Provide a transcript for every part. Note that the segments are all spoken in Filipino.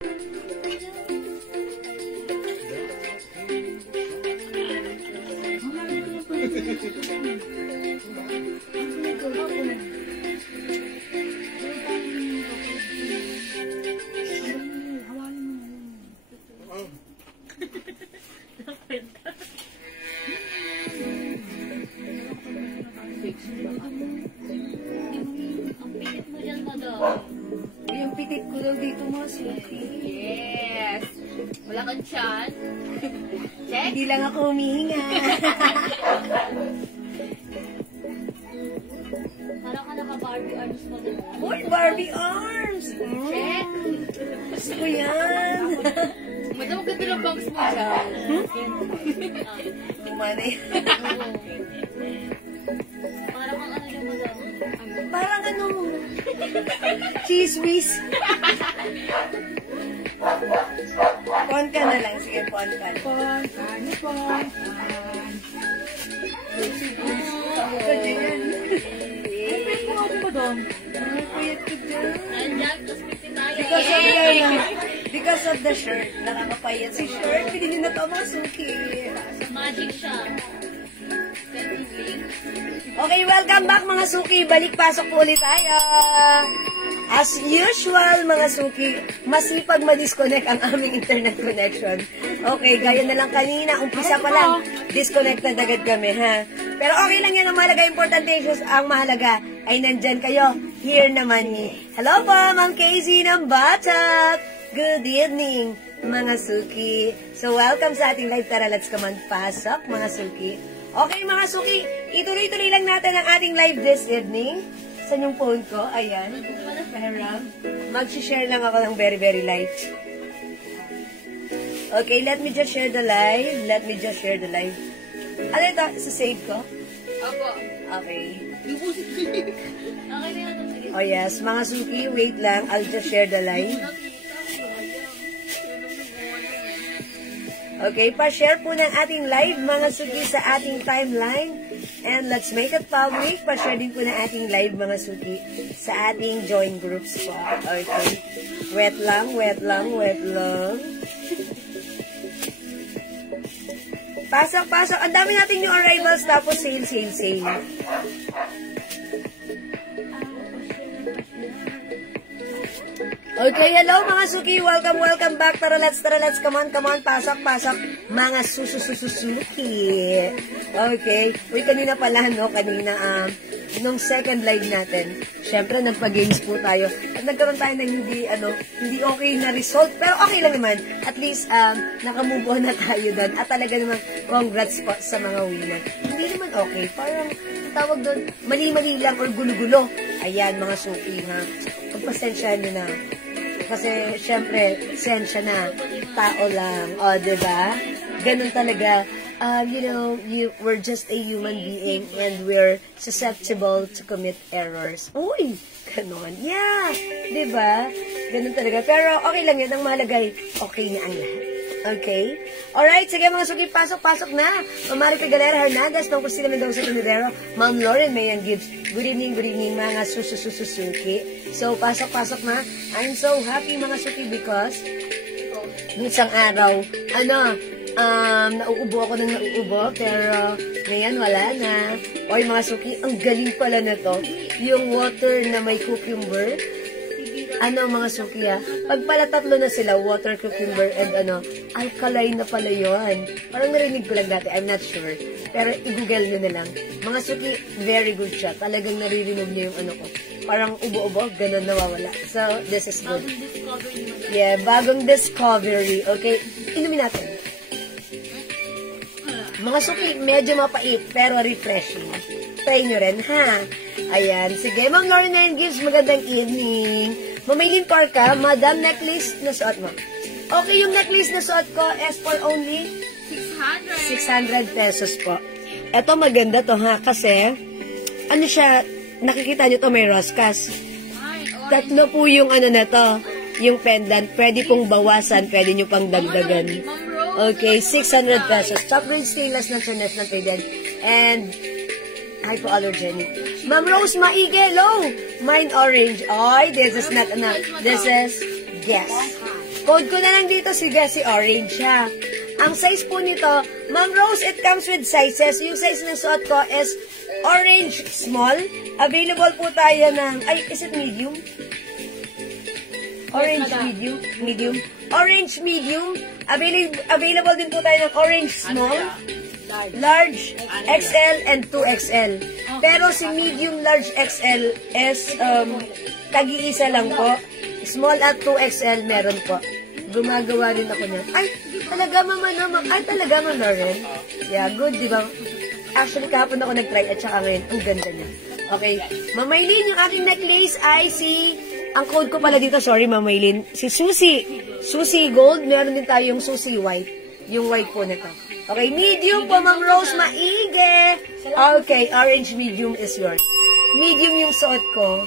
Yung pitit ko daw dito mga suki. Yes! Wala kang tiyan. Check! Hindi lang ako humihinga. Parang ka naka-Barbie arms mo din. Uy, Barbie arms! Check! Gusto ko yan. Madam, ganda ng bangs mo dyan. Kumana yan. Parang ang ano yung madam. Parang ano, cheese whiz. Pon ka na lang. Sige, pon ka. Pon. Ano pon? Ako ka dyan. Pwede mo ako ba doon? Puyat ka dyan. Nandiyan, tapos piti tayo. Because of the shirt. Nakakapayat si shirt. Pwede nyo na ito mga suki. Magic siya. Okay, welcome back mga suki. Balik-pasok po ulit tayo. As usual, mga suki, masipag ma-disconnect ang aming internet connection. Okay, gaya na lang kanina. Umpisa pa lang, disconnected agad kami, ha? Pero okay lang yan. Ang mahalaga, importante issues. Ang mahalaga ay nandyan kayo. Here naman ni. Hello po, Ma'am Casey ng Batak. Good evening, mga suki. So, welcome sa ating live. Tara, let's come on. Pasok, mga suki. Okay, mga suki, ituloy-tuloy lang natin ang ating live this evening. Saan yung phone ko? Ayan. Mag-share lang ako ng very, very light. Okay, let me just share the live. Ano ito? Sa-save ko? Opo. Okay. Okay na yun. Oh yes, mga suki, wait lang. I'll just share the live. Okay, pa-share po ng ating live, mga suki, sa ating timeline. And let's make it public. Pa-share din po ng ating live, mga suki, sa ating join groups po. Okay. Wait lang. Pasok. Ang dami natin yung arrivals, tapos sale. Okay, hello mga suki. Welcome back. Tara, let's. Come on. Pasok. Mga suki. Okay. Uy, kanina pala, no? Nung second live natin, syempre, nagpa-games po tayo. At nagkaroon tayo ng hindi okay na result. Pero okay lang naman. At least, nakamove on na tayo doon. At talaga naman, congrats po sa mga winner. Hindi naman okay. Parang, tawag doon, mali-mali lang or gulo-gulo. Ayan, mga suki, ha? Pagpasensyahan nyo na. Kasi, syempre, sensya na. Tao lang. O, diba? Ganun talaga. We're just a human being and we're susceptible to commit errors. Uy! Ganon. Yeah! Diba? Ganun talaga. Pero, okay lang yun. Ang mahalaga ay, okay na ang lahat. Okay? Alright, sige mga suki, pasok na. Ma'am Marica Galera Hernandez, ng Kusina Mendoza Tinidero, Ma'am Lauren Mayan Gibbs. Good evening, mga suki. So, pasok na. I'm so happy mga suki because isang araw, nauubo ako ng nauubo, pero ngayon wala na. Oy mga suki, ang galing pala na to. Yung water na may cucumber, mga suki pag pala tatlo na sila, water, cucumber, and alkaline na pala yun. Parang narinig ko lang dati, I'm not sure. Pero i-google nyo na lang. Mga suki, very good siya. Talagang naririnig niyo yung ko. Parang ubo-ubo, ganun nawawala. So, this is good. Yeah, bagong discovery. Okay, inumin natin. Mga suki, medyo mapait, pero refreshing. Try nyo rin, ha? Ayan, sige. Ma'am Lauren Mayan Gibbs, magandang evening. Mamaylin Parka, Madam, necklace na suot mo. Okay, yung necklace na suot ko is for only 600 pesos po. Ito maganda to, ha? Kasi, siya, nakikita nyo to, may roscas. Tatlo po yung na to, yung pendant. Pwede pong bawasan, pwede nyo pang dagdagan. Okay, 600 pesos. Top grade stainless na siya na pendant. And, hypoallergenic. Ma'am Rose Maigelo, mine orange. Ay, this is not enough. This is, yes. Code ko na lang dito, sige, si orange ha. Ang size po nito, Ma'am Rose, it comes with sizes. Yung size ng suot ko is orange small. Available po tayo ng, is it medium? Orange medium. Medium. Orange medium. Available din po tayo ng orange small, large, XL, and 2XL. Pero si medium, large, XL is tag-iisa lang po. Small at 2XL meron po. Gumagawa rin ako niyan. Ay, talaga mama naman. Ay, talaga mama Lauren. Yeah, good, di ba? Actually, kahapon ako nag-try at saka ngayon, ang ganda niya. Okay. Mamaylin, yung aking necklace ay ang code ko pala dito, sorry Mamaylin, si Susie. Susie Gold, meron din tayong Susie White. Yung white po na to. Okay, medium po, Ma'am Rose, maige. Okay, orange medium is yours. Medium yung suot ko.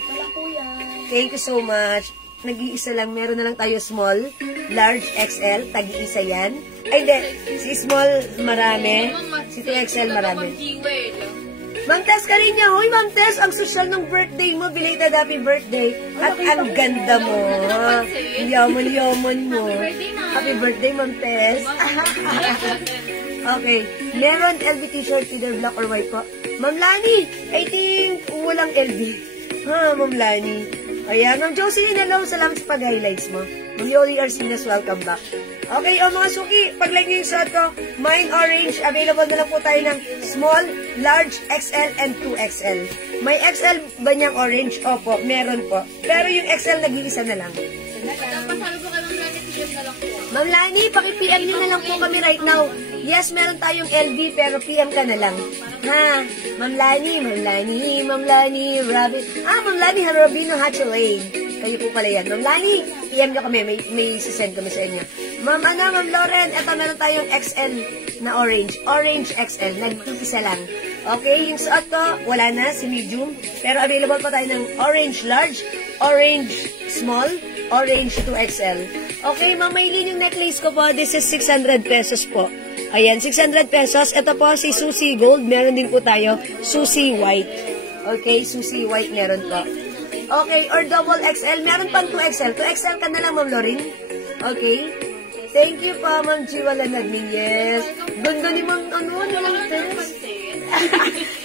Thank you so much. Nag-iisa lang, meron na lang tayo small, large, XL, tag-iisa yan. Ay, hindi. Si small, marami. Si 2XL, marami. Ma'am Tess Cariña, hoy Ma'am Tess, ang social ng birthday mo, belated happy birthday. At ang ganda mo. Yaman-yaman mo. Happy birthday, Ma'am Tess. Okay. Meron LV t-shirt, either black or white po. Ma'am Lani, I think walang LV. Ha, Ma'am Lani. Ayan, Ma'am Josie, hello. Salamat sa pag-highlights mo. Ma'am Yoli Arcinas, welcome back. Okay, mga suki, pag-like nyo yung suot ko, mine orange, available na lang po tayo ng small, large, XL, and 2XL. May XL ba niyang orange? Opo, meron po. Pero yung XL, nag-iisa na lang. Pasalo po kayo ng Lani, t-shirt na lang po. Ma'am Lani, paki-PM nyo na lang po kami right now. Yes, meron tayong LV, pero PM ka na lang. Ha? Ma'am Lani, Ma'am Lani, Rabbit. Ma'am Lani, Harabino, Hatchelane. Kayo po pala yan. Ma'am Lani, PM nyo kami. May sisend kami sa inyo. Ma'am Lauren, eto meron tayong XL na orange. Orange XL. Nag-isa lang. Okay, yung suot ko, wala na, si medium. Pero available pa tayo ng orange large, orange small, orange 2XL. Okay, Ma'am Maylin, yung necklace ko po, this is 600 pesos po. Ayan, 600 pesos. Ito po si Susie Gold. Meron din po tayo Susie White. Okay, Susie White meron po. Okay, or double XL. Meron pang 2XL. 2XL ka na lang, Ma'am Lorin. Okay. Thank you pa, Ma'am Chiwalan Admin. Yes. Ganda ni Ma'am, walang test.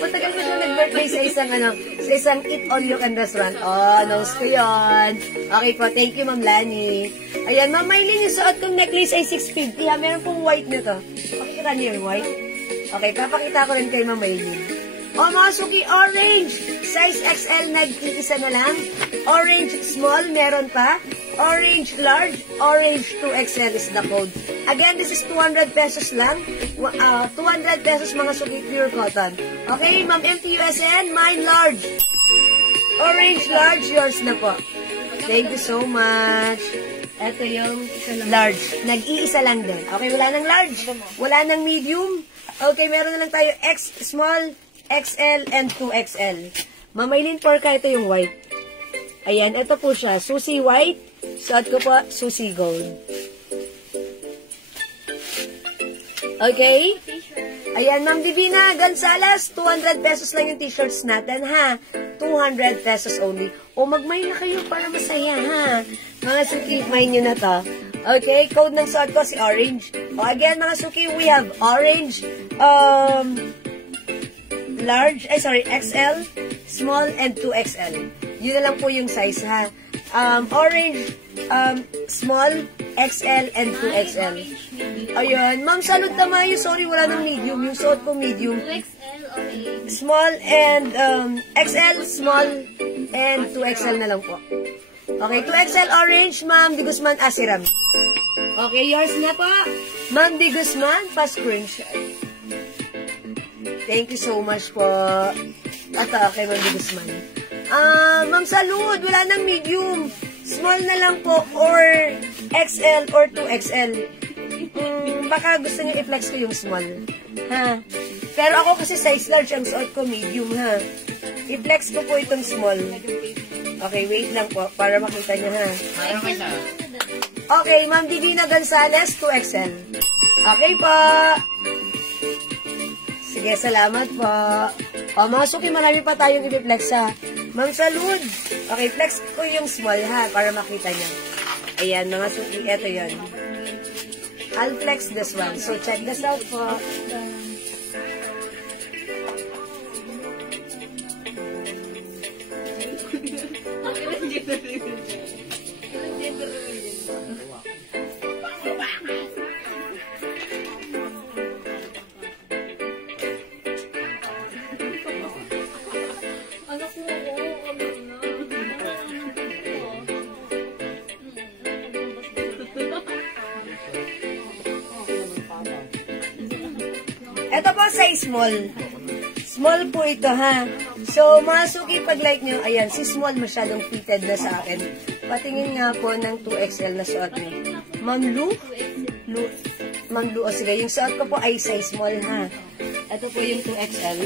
Matagal ko siya nag-birthday sa isang Eat All You Can restaurant. Oh, knows ko yun. Okay po, thank you, Ma'am Lani. Ayan, Ma'am Maylin, yung suot kong necklace ay 650. Ha, meron pong white na to. Pakikita niyo yung white? Okay, papakita ko rin kay Ma'am Maylin. O, mga suki, orange. Size XL, nag-iisa na lang. Orange small, meron pa. Orange large, orange 2XL is the code. Again, this is 200 pesos lang. 200 pesos mga suki, pure cotton. Okay, Ma'am MTUSN, mine large. Orange large, yours na po. Thank you so much. Ito yung large. Nag-iisa lang din. Okay, wala nang large. Wala nang medium. Okay, meron na lang tayo X small, XL, and 2XL. Mamaylin Porca, ito yung white. Ayan, ito po siya. Susie White. Suot ko po, Susie Gold. Okay? Ayan, Ma'am Divina Gonzalez, 200 pesos lang yung t-shirts natin, ha? 200 pesos only. O, magmay na kayo para masaya, ha? Mga suki, may nyo na to. Okay, code ng suot ko si orange. O, again, mga suki, we have orange, large, XL, small, and 2XL. Yun na lang po yung size, ha? Orange, small, XL, and 2XL. Ayun. Ma'am, salud tamayo. Sorry, wala nang medium. Yung suot ko medium. Small and, XL, small, and 2XL na lang po. Okay, 2XL orange, Ma'am Di Guzman Asiram. Okay, yours na po. Ma'am Di Guzman, pa-screenshot. Thank you so much po. Ito, kay Ma'am Di Guzman. Ma'am Salud, wala nang medium. Small na lang po, or XL, or 2XL. Baka gusto niyo i-flex ko yung small. Ha? Pero ako kasi size large, ang suot ko medium, ha? I-flex ko po itong small. Okay, wait lang po, para makita niyo, ha? Okay, Ma'am Divina Gonzalez, 2XL. Okay po. Sige, salamat po. O, mga suki, marami pa tayong i-flex, ha? Ma'am Salud. Okay, flex ko yung small, ha? Para makita niya. Ayan, mga suki. Ito yun. I'll flex this one. So, check this out po. Ito po size small. Small po ito, ha. So, mga suki, pag like nyo, ayan, si small masyadong fitted na sa akin. Patingin nga po ng 2XL na suot nyo. Ma'am Lu? Ma'am Lu, o sige, yung suot ko po ay size small, ha. Ito po yung 2XL.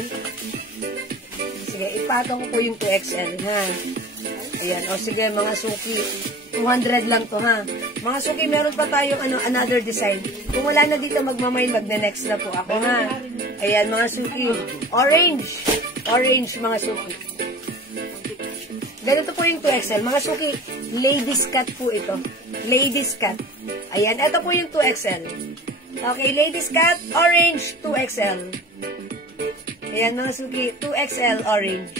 Sige, ipatong ko po yung 2XL, ha. Ayan, o sige, mga suki, 200 lang to, ha. Mga suki, meron pa tayong another design. Kung wala na dito magmamay, magna-next na po ako, ha. Ayan, mga suki. Orange. Orange, mga suki. Ganito po yung 2XL. Mga suki, ladies cut po ito. Ladies cut. Ayan, ito po yung 2XL. Okay, ladies cut, orange, 2XL. Ayan, mga suki, 2XL, orange.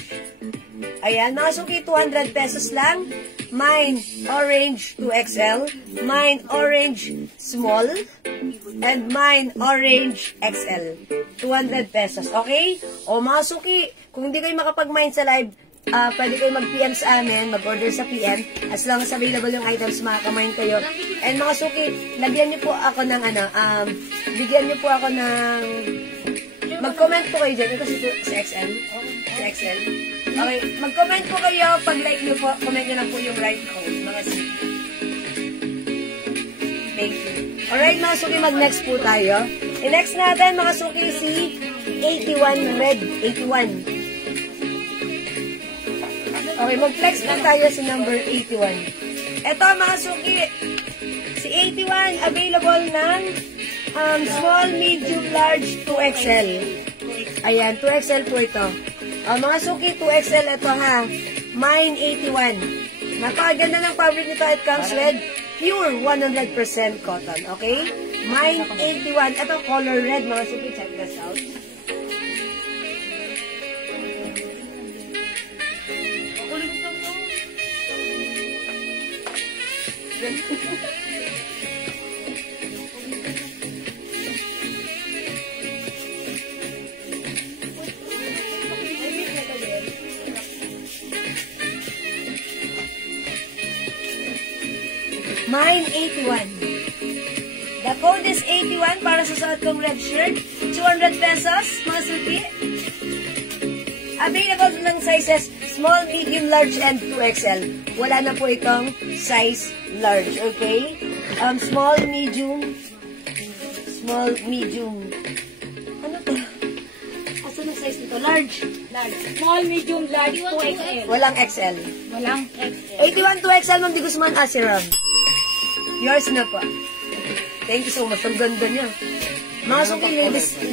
Ayan, mga suki, 200 pesos lang. Mine, orange, 2XL. Mine, orange, small. And mine, orange, XL. 200 pesos, okay? O mga suki, kung hindi kayo makapag-mine sa live, pwede kayo mag-PM sa amin, mag-order sa PM. As long as available yung items, makaka-mine kayo. And mga suki, lagyan niyo po ako ng bigyan niyo po ako ng... Mag-comment po kayo dyan. Ito si XL. Si XL. Okay, mag-comment po kayo. Pag like nyo po, comment nyo lang po yung right code. Mga suki. Thank you. Alright, mga suki, mag-next po tayo. I-next natin, mga suki, si 81 Red. 81. Okay, mag-flex na tayo sa number 81. Ito, mga suki, si 81, available ng small, medium, large, 2XL. Ayan, 2XL po ito. Mga suki, 2XL ito, ha. Mine, 81. Napakaganda ng fabric nito. It comes with pure 100% cotton, okay? Mine, 81. Ito, color red, mga suki. Check this out. Mine, 81. The code is 81 para sa suot kong red shirt. 200 pesos, mga suki. Available ng sizes small, medium, large, and 2XL. Wala na po itong size large, okay? Small, medium. Ano to? Asan ang size nito? Large. Small, medium, large, 2XL. Walang XL. Walang XL. 81 2XL, Ma'am Di Guzman, Asiram. Yours na po. Thank you so much. Ang ganda niya. Mga suki,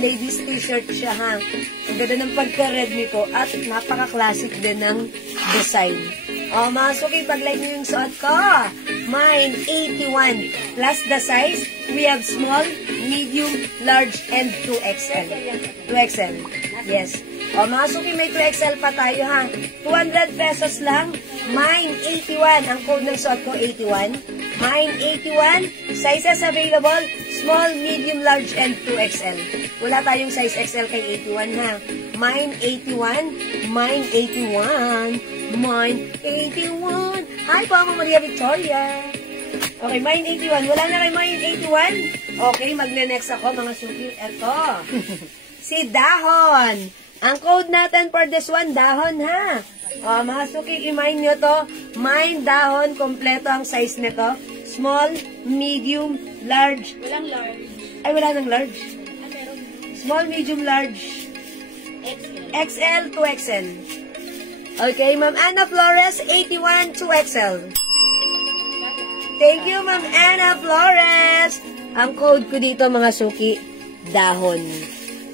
ladies t-shirt siya, ha. Ang ganda ng pagka-red nito at napaka-classic din ng design. Mga suki, pag-like niyo yung suot ko. Mine, 81. Plus the size, we have small, medium, large, and 2XL. 2XL. Yes. Mga suki, may 2XL pa tayo, ha. 200 pesos lang. Mine, 81. Ang code ng suot ko, 81. Mine, 81. Sizes available, small, medium, large, and 2XL. Wala tayong size XL kay 81, ha. Mine, 81. Mine, 81. Mine, 81. Hi po, Mama Maria Victoria. Okay, Mine, 81. Wala na kay Mine, 81. Okay, magne-next ako, mga suki. Eto. Si Dahon. Ang code natin for this one, Dahon, ha. Mga suki, i-mine nyo to. Mine, Dahon, kompleto ang size nito. Small, medium, large. Walang large. Ay, wala nang large. Meron. Small, medium, large. XL. XL, 2XL. Okay, Ma'am Anna Flores, 81, 2XL. Thank you, Ma'am Anna Flores. Ang code ko dito, mga suki, Dahon.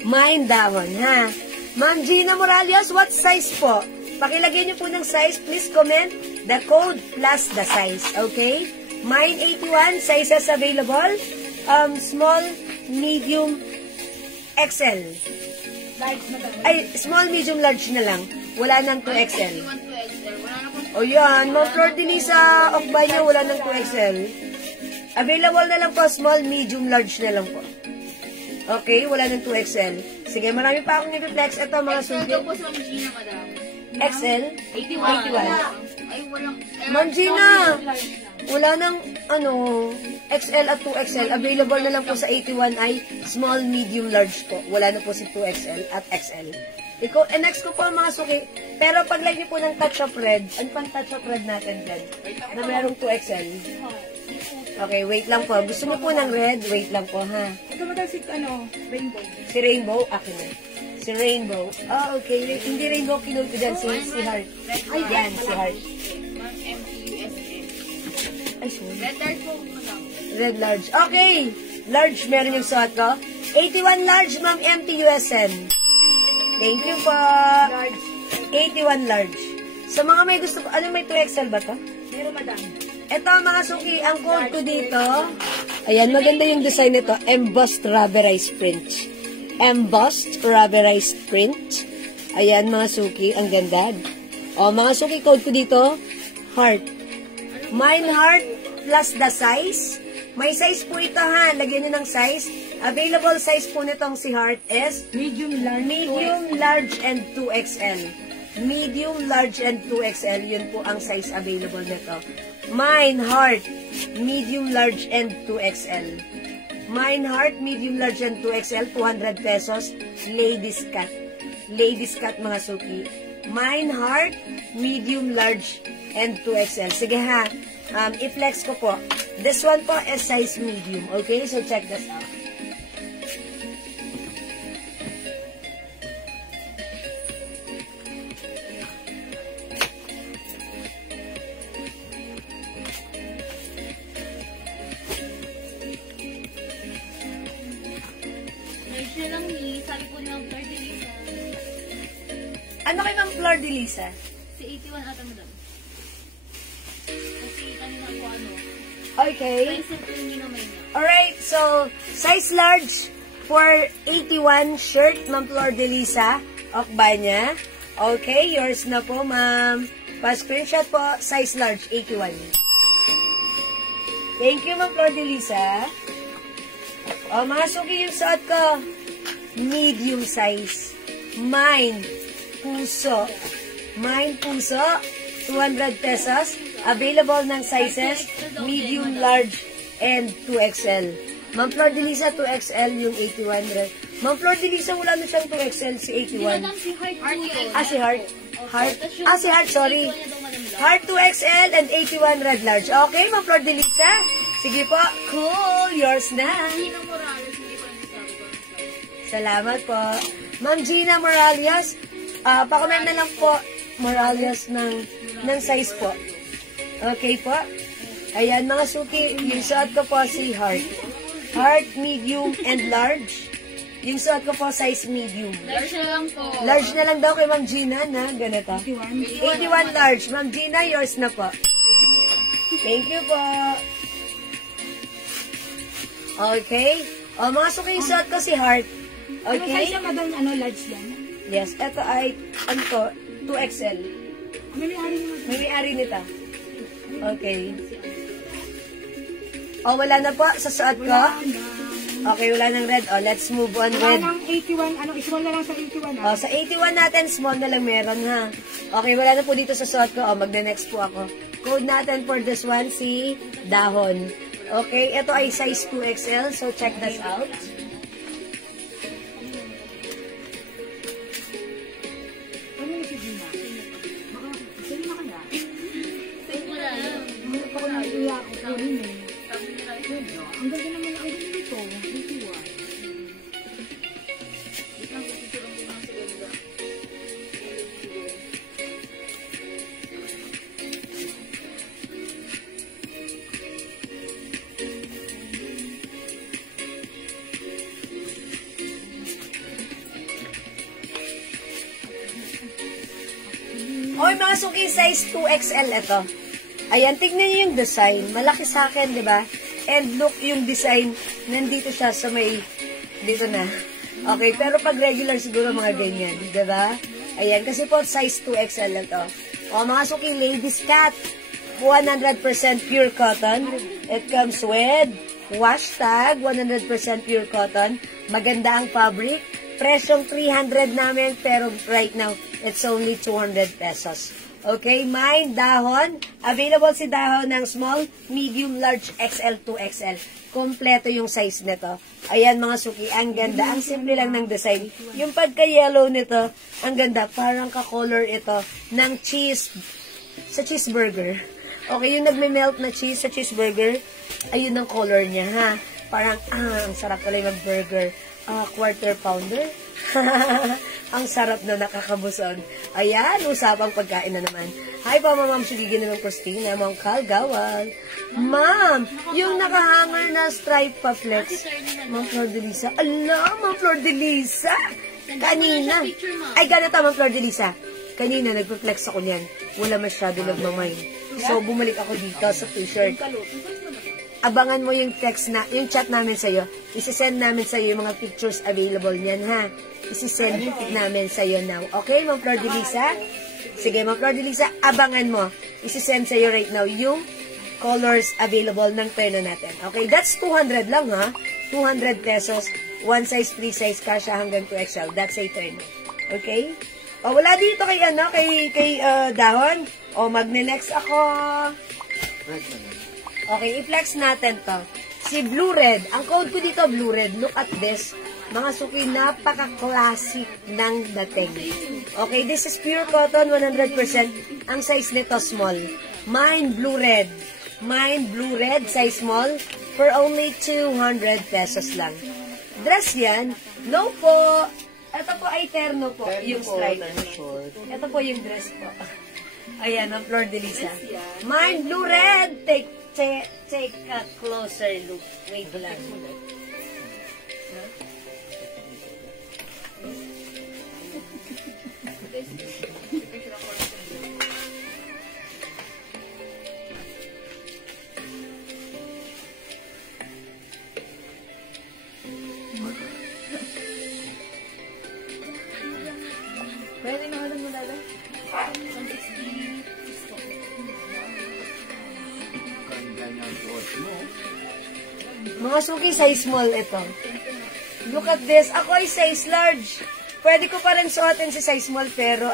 Mine, Dahon, ha. Ma'am Gina Morales, what size po? Pakilagay niyo po ng size. Please comment the code plus the size. Okay? Mine 81, sizes available. Small, medium, XL. Large na daw. Ay, small, medium, large na lang. Wala nang 2XL. 1 to XL. Wala na po. O yan, Ma'am Flor Denisa, Okbay niya, wala nang 2XL. Available na lang po, small, medium, large na lang po. Okay, wala nang 2XL. Sige, marami pa akong i-reflex. Ito, mga XL sulit. daw po sa Gina, madam. XL? 81. Ay, walang... Ma'am Gina, wala nang, XL at 2XL. Available na lang po sa 81 ay small, medium, large po. Wala na po si 2XL at XL. Next ko po ang mga suki. Pero pag like niyo po ng touch of red, ano pang touch of red natin dyan? Na merong 2XL. Okay, wait lang po. Gusto mo po ng red? Wait lang po, ha? Ito mo daw si, rainbow. Si Rainbow? Akin na. Si Rainbow. Ah, okay. Hindi Rainbow, kinuha ko dyan. Si Heart. Ay, yan, si Heart. Ma'am, MTUSA. Ay, sorry. Red large po, madam. Red large. Okay. Large, meron yung suot ko. 81 large, Ma'am MTUSN. Thank you po. Large. 81 large. Sa mga may gusto ko, may 2XL ba to? Meron, madam. Ito mga suki, ang code ko dito. Ayan, maganda yung design nito. Embossed rubberized print. Embossed rubberized print. Ayan mga suki, ang ganda. O, mga suki, code ko dito, heart. Mine heart plus the size. May size po ito ha, lagyan nyo ng size. Available size po nitong si heart is Medium, large, and 2XL. Medium, large, and 2XL. Yun po ang size available nito. Mine heart, medium, large, and 2XL. Mine heart, medium, large, and 2XL. 200 pesos. Ladies cut. Ladies cut mga suki. Mine heart, medium, large, and 2XL. Sige ha. I-flex ko po. This one po is size medium. Okay? So, check this out. Large na lang ni, sabi po ng Flor de Lisa. Ano kay Ma'am Flor de Lisa? Si 81 ata, madam. Kasi kanina po Okay. Price po yung ginamay niya. Alright, so, size large for 81 shirt, Ma'am Flor de Lisa. Okba niya. Okay, yours na po, ma'am. Pa-screenshot po, size large, 81. Thank you, Ma'am Flor de Lisa. O, mga suki yung suot ko. Medium size. Mine, puso. Mine, puso. 200 pesos. Available ng sizes, medium, large, and 2XL. Ma'am Flor de Lisa, 2XL yung 81. Ma'am Flor de Lisa, wala na siyang 2XL, si 81. Si Heart po yun. Si Heart. Si Heart, sorry. Heart 2XL and 81 red large. Okay, Ma'am Flor de Lisa. Sige po, cool, yours na. Gina Morales, hindi pa nasabi ko. Salamat po. Ma'am Gina Morales, pa-comment na lang po, Morales ng size po. Okay po. Ayan, mga suki, yung suot ko po si Heart. Heart, medium, and large. Yung suot ko po size medium. Large na lang po. Large na lang daw kay Ma'am Gina na ganito. 81 large. Ma'am Gina, yours na po. Thank you po. Okay. O, mga suki, yung suot ko si Heart. Okay? Size madam, large yan? Yes, ito ay, 2XL. May-ari naman. May-ari nito. Okay. O, wala na po sa suot ko. Okay, wala nang red. O, let's move on Wala with... nang 81, small na lang sa 81 O, sa 81 natin, small na lang meron ha. Okay, wala na po dito sa suot ko. O, magna-next po ako. Code natin for this one, si Dahon. Okay, ito ay size 2XL. So, check this out. Ano yung si Gina? Sino na kaya? Sino na lang? Ako na iiyak ko po rin eh. Ang ganda naman ang ganda nito. Bitiwa. Oy, mga suki, size 2XL ito. Ayan, tignan niyo yung design. Malaki sa akin, di ba? And look, yung design, nandito siya sa may, dito na. Okay, pero pag regular siguro mga ganyan, di ba? Ayan, kasi po size 2XL lang to. O, mga suking ladies cat, 100% pure cotton. It comes with wash tag, 100% pure cotton. Maganda ang fabric. Presyong 300 namin, pero right now, it's only 200 pesos. Okay, mine, dahon. Available si dahon ng small, medium, large, XL, 2XL. Kompleto yung size nito. Ayan mga suki, ang ganda. Ang simple lang ng design. Yung pagka-yellow nito, ang ganda. Parang ka-color ito ng cheese, sa cheeseburger. Okay, yung nagme-melt na cheese sa cheeseburger, ayun ang color niya, ha? Parang, ang sarap pala yung mag-burger. Quarter pounder. Ang sarap na nakakabuson. Ayan, usapang pagkain na naman. Hi po, Ma'am Sugigi naman Christina, Ma'am Kalgawal. Ma'am, yung nakahanger na stripe pa flex. Ma'am Flor de Lisa. Ala, Ma'am Flor de Lisa. Kanina. Ay, ganito, Ma'am Flor de Lisa. Kanina, nagpa-flex ako niyan. Wala masyado nagmamay. So, bumalik ako dito sa t-shirt. Abangan mo yung text na, yung chat namin sa'yo. Isisend namin sa'yo yung mga pictures available niyan, ha? Isisend namin sa'yo now. Okay, Ma'am Flor de Lisa? Sige, Ma'am Flor de Lisa, abangan mo. Isisend sa'yo right now yung colors available ng terno natin. Okay, that's 200 lang, ha? 200 pesos. One size, 3 size, kasha hanggang 2XL. That's a terno. Okay? O, wala dito kay, kay Dahon. O, magne-next ako. Okay, i-flex natin to. Si Blue Red. Ang code ko dito, Blue Red. Look at this. Mga suki, napaka-classic ng dating. Okay, this is pure cotton, 100%. Ang size nito, small. Mine, Blue Red. Mine, Blue Red, size small, for only 200 pesos lang. Dress yan. No po. Ito po ay terno po, yung stripe. Ito po yung dress po. Ayan, ang Flor de Lisa. Mine, Blue Red. Take a closer look. Wait lang. Pwede naman mo lalo? Mga suki, size small ito. Look at this. Ako ay size large. Pwede ko pa rin suotin si size small, pero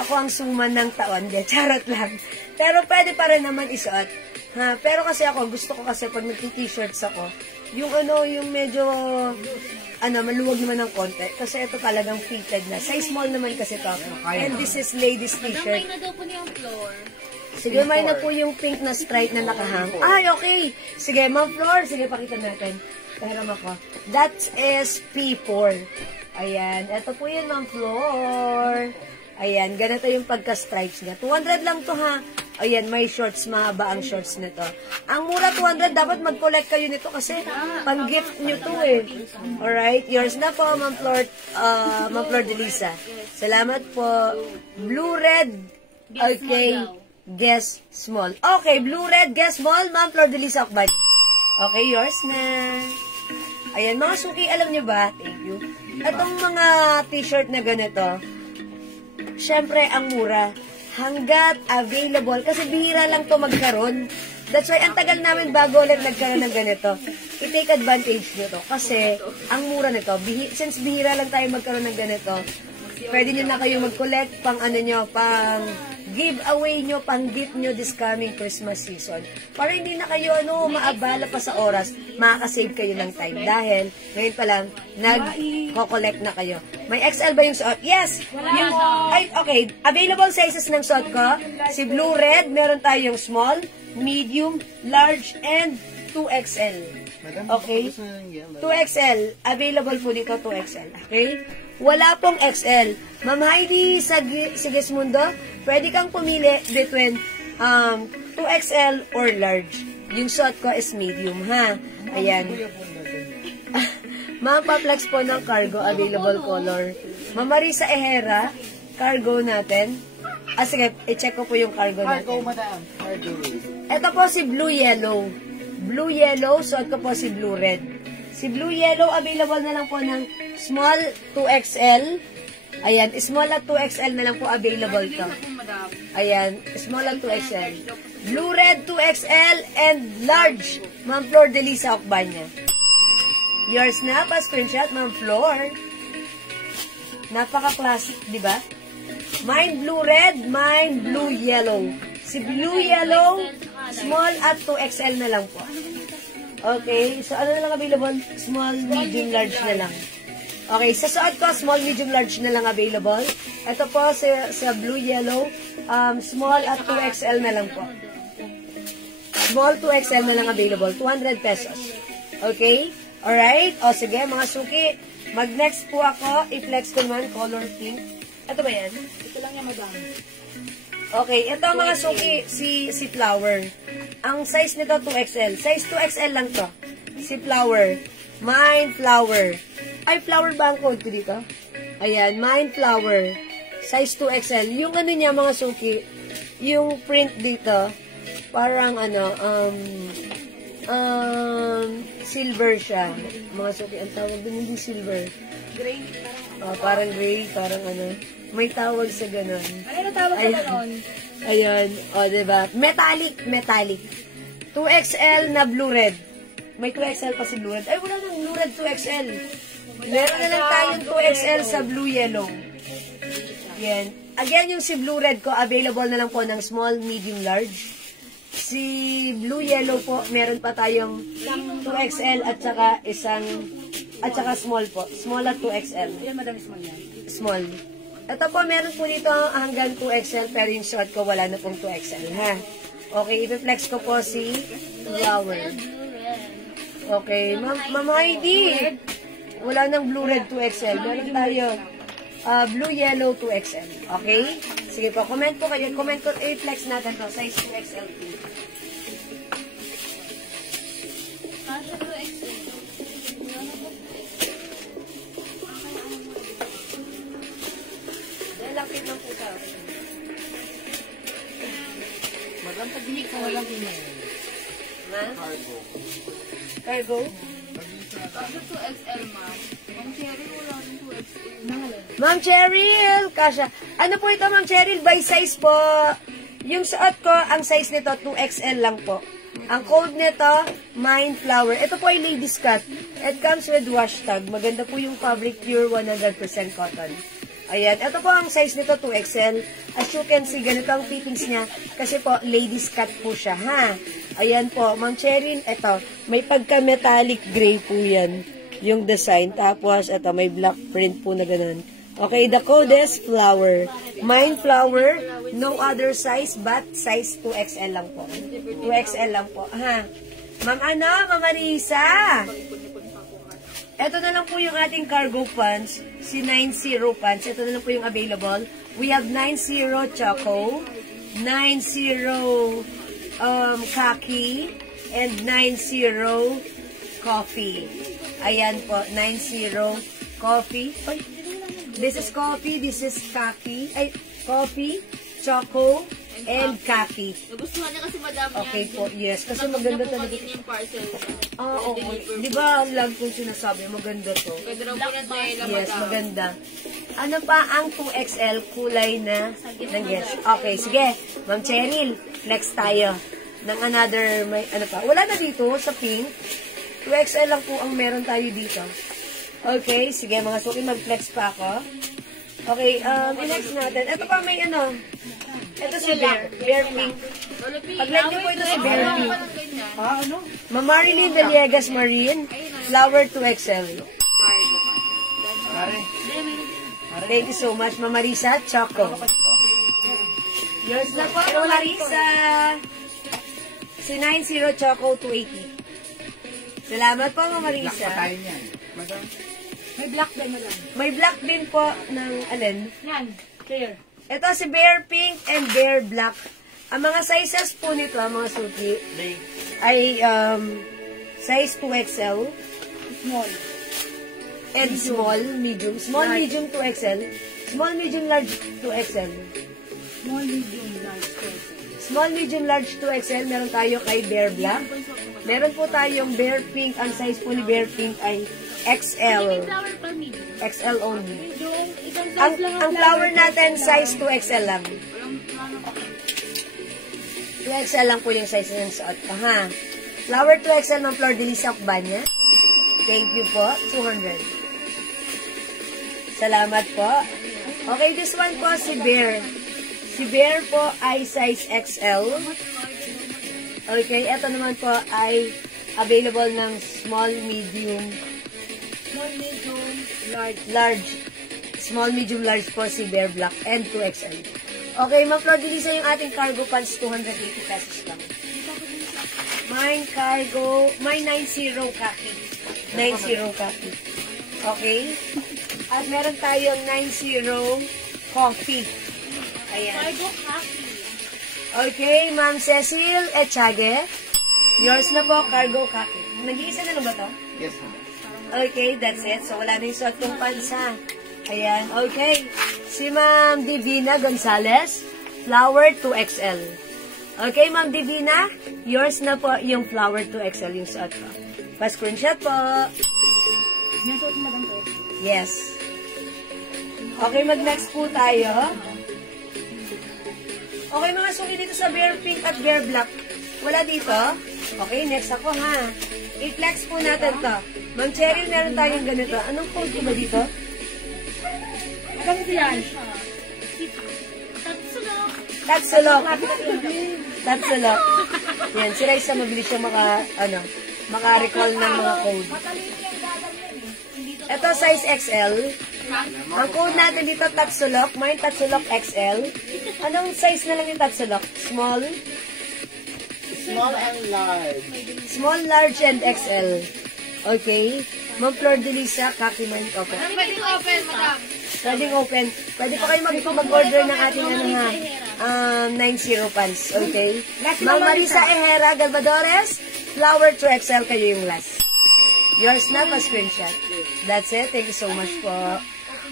ako ang suman ng taon. De, charot lang. Pero pwede pa rin naman isuot. Ha? Pero kasi ako, gusto ko kasi pag nag-t-shirts ako, yung yung medyo, maluwag naman ng konti. Kasi ito talagang fitted na. Size small naman kasi ito. And this is ladies t-shirt. Damay na daw po niya ang floor. Sige, may na po yung pink na stripe na nakahang. Ay, okay. Sige, Ma'am Flor. Sige, pakita natin. Pahiram ako. That is P4. Ayan. Ito po yun, Ma'am Flor. Ayan. Ganito yung pagka-stripes niya. 200 lang to, ha. Ayan, may shorts. Mahaba ang shorts nito. Ang mura, 200. Dapat mag-collect kayo nito kasi pang-gift nyo to, eh. Alright. Yours na po, Ma'am Flor. Ma'am Flor de Lisa. Salamat po. Blue, red. Okay. Guess small. Okay, Blue, red, guess small. Ma'am Flor de Lisa Okbay. Okay, yours na. Ayan, mga suki, alam nyo ba? Thank you. Itong mga t-shirt na ganito, syempre, ang mura. Hanggat available. Kasi bihira lang to magkaroon. That's why, ang tagal namin bago ulit nagkaroon ng ganito. I-take advantage nyo to. Kasi, ang mura nito, since bihira lang tayo magkaroon ng ganito, pwede nyo na kayo mag-collect pang pang giveaway nyo, pang gift nyo this coming Christmas season. Para hindi na kayo, maabala pa sa oras, makakasave kayo ng time. Dahil, ngayon pa lang, nag-collect na kayo. May XL ba yung suot? Yes! Okay. Available sizes ng suot ko. Si Blue Red, meron tayong small, medium, large, and 2XL. Okay? 2XL. Available po dito, 2XL. Okay? Wala pong XL. Ma'am Heidi Sigismundo, pwede kang pumili between 2XL or large. Yung suot ko is medium, ha? Ayan. Ma'am Paplex po ng cargo, available color. Ma'am Marisa Ehera, cargo natin. Sige, i-check ko po yung cargo natin. Cargo, madam. Cargo. Ito po si Blue Yellow. Blue Yellow, suot ko po si Blue Red. Si Blue Yellow, available na lang po ng small 2XL. Ayan, small at 2XL na lang po available to. Ayan, small at 2XL. Blue Red 2XL and large. Ma'am Flor de Lisa Ocbanya. Yours na, pa-screenshot, Ma'am Flor. Napaka-classic, di ba? Mine Blue Red, mine Blue Yellow. Si Blue Yellow, small at 2XL na lang po. Okay, so ano na lang available? Small, medium, large na lang. Okay, sa suot ko, small, medium, large na lang available. Ito po sa Blue Yellow, small at 2XL na lang po. Small 2XL na lang available. 200 pesos. Okay? Alright? O sige, mga suki. Mag-next po ako. I-flex ko naman, color pink. Ito ba yan? Ito lang yan, madam. Okay, ito mga suki, si Flower. Ang size nito 2XL. Size 2XL lang to. Si Flower. Mine Flower. Ay, Flower ba ang code ko dito? Ayan, Mine Flower. Size 2XL. Yung ano niya mga suki, yung print dito, parang silver siya. Mga suki, ang tawag din, hindi silver. Gray, Parang gray, parang may tawag sa ganon. ano tawag sa ganon? Ayun, diba? Metallic. 2XL na blue red. May 2XL pa si blue red. Ay, wala nang blue red 2XL. Meron na lang tayong 2XL sa blue yellow. Yan. Again, yung si blue red ko, available na lang po ng small, medium, large. Si blue yellow po, meron pa tayong 2XL at saka small po. Small at 2XL. Yan, madam, small yan. Small. Ito po, meron po dito hanggang 2XL, pero yung short ko, wala na pong 2XL, ha? Okay, i-flex ko po si Flower. Okay, Ma'am Heidi. Wala nang blue red 2XL. Meron tayo blue yellow 2XL. Okay? Sige po, comment po kayo. Comment ko, i-flex natin to. Size 2XL po. Lapit lang po sa akin. Madam, pag-hindi ko walang email. Ma? Cargo. Cargo? Kasi 2XL, ma'am. Ma'am Cheryl, wala rin 2XL. Ma'am Cheryl! Kasha. Ano po ito, Ma'am Cheryl? By size po. Yung suot ko, ang size nito, 2XL lang po. Ang code nito, Mine Flower. Ito po ay ladies cut. It comes with wash tag. Maganda po yung fabric, pure 100% cotton. Ayan. Ito po ang size nito, 2XL. As you can see, ganito ang fittings niya. Kasi po, ladies cut po siya, ha? Ayan po. Ma'am Cheryl, ito. May pagka-metallic gray po yan. Yung design. Tapos, ito, may black print po na ganun. Okay, the code is Flower. Mine Flower. No other size, but size 2XL lang po. 2XL lang po, ha? Ma'am Ma'am Marisa. Ito na lang po yung ating cargo pants, si 90 pants. Ito na lang po yung available. We have 90 Choco, 90 Khaki, and 90 Coffee. Ayan po, 90 Coffee. Ay, this is Coffee, this is Khaki. Ay, Coffee, Choco, and Khaki. Nagustuhan niya kasi madam niya. Okay po, yes. Kasi maganda talaga. Yung parcel. Okay. Di ba, love kong sinasabi, maganda to. Ganda raw po ng tela, Yes, madam. maganda. Ano pa ang 2XL kulay na ng yes? Okay, sige. Ma'am Cheryl, flex tayo. Ng another, may ano pa. Wala na dito sa pink. 2XL lang po ang meron tayo dito. Okay, sige mga suki, mag-flex pa ako. Okay, i-next natin. Ito pa may ano. Ito si Bear Pink. Pag-like niyo po ito si Bear Pink. Ano? Ma'am Marilyn Villegas Marine, Flower 2XL. Pare. Thank you so much, Ma'am Marisa Choco. Yours na po, Ma'am Marisa. Si 90 Choco 280. Salamat po, Ma'am Marisa. Nakatayin yan. Madam. May black din, madam. May black din po ng alin. Yan, clear. Ito si Bear Pink and Bear Black. Ang mga sizes po nito, mga suki, ay size 2XL. Small. And small, medium. Small, medium 2XL. Small, medium, large 2XL. Small, medium, large, XL. Small, medium, large 2XL. Meron tayo kay Bear Black. Meron po tayong Bear Pink. Ang size po ni Bear Pink ay XL. Flower pa medium. XL only. Yung isang Ang, size lang ang flower natin, size 2XL lang. Walang plano pa. 2XL lang po yung size ng suot ko, ha? Flower 2XL ng Flor de Lis Akbanya. Thank you po. 200. Salamat po. Okay, this one po si Bear. Si Bear po ay size XL. Okay, ito naman po ay available ng small, medium, small, medium, large. large. Small, medium, large po si Bear Black and 2XL. Okay, Ma'am Flor de Lisa, yung ating cargo pants, 280 pesos lang. Mine cargo, mine 90 copy. 90 copy. Okay? At meron tayong 90 coffee. Ayan. Cargo coffee. Okay, Ma'am Cecil Echage. Yours na po, cargo coffee. Nag-iisa na lang ba to? Yes, ma'am. Okay, that's it. So, wala na yung suot kong pants, ha? Ayan, okay. Si Ma'am Divina Gonzalez, flower 2XL. Okay, Ma'am Divina, yours na po yung flower 2XL yung suot ko. Pa-screenshot po. Yan suot mo lang po. Yes. Okay, mag-next po tayo. Okay, mga suki dito sa Bear Pink at Bear Black. Wala dito? Okay, next ako, ha? I-flex po natin to. Ma'am Cheryl, meron tayong ganito. Anong code ko ba dito? Ganito yan. Tatsulok. Tatsulok. Yan, si Raisa mabilis siya maka-recall ng mga code. Ito, size XL. Ang code natin dito, Tatsulok. Mine, Tatsulok XL. Anong size na lang yung Tatsulok? Small? Small and large. Small, large, and XL. Okay. Ma'am Flor de Lisa, Kaki Man. Okay. Pwede ko open, madam. Pwedeng open. Pwede pa kayo mag-order ng ating 90 pants. Okay? Ma'am Marisa Ejera Galvadores, flower 2XL kayo yung last. Yours na pa screenshot. That's it. Thank you so much po.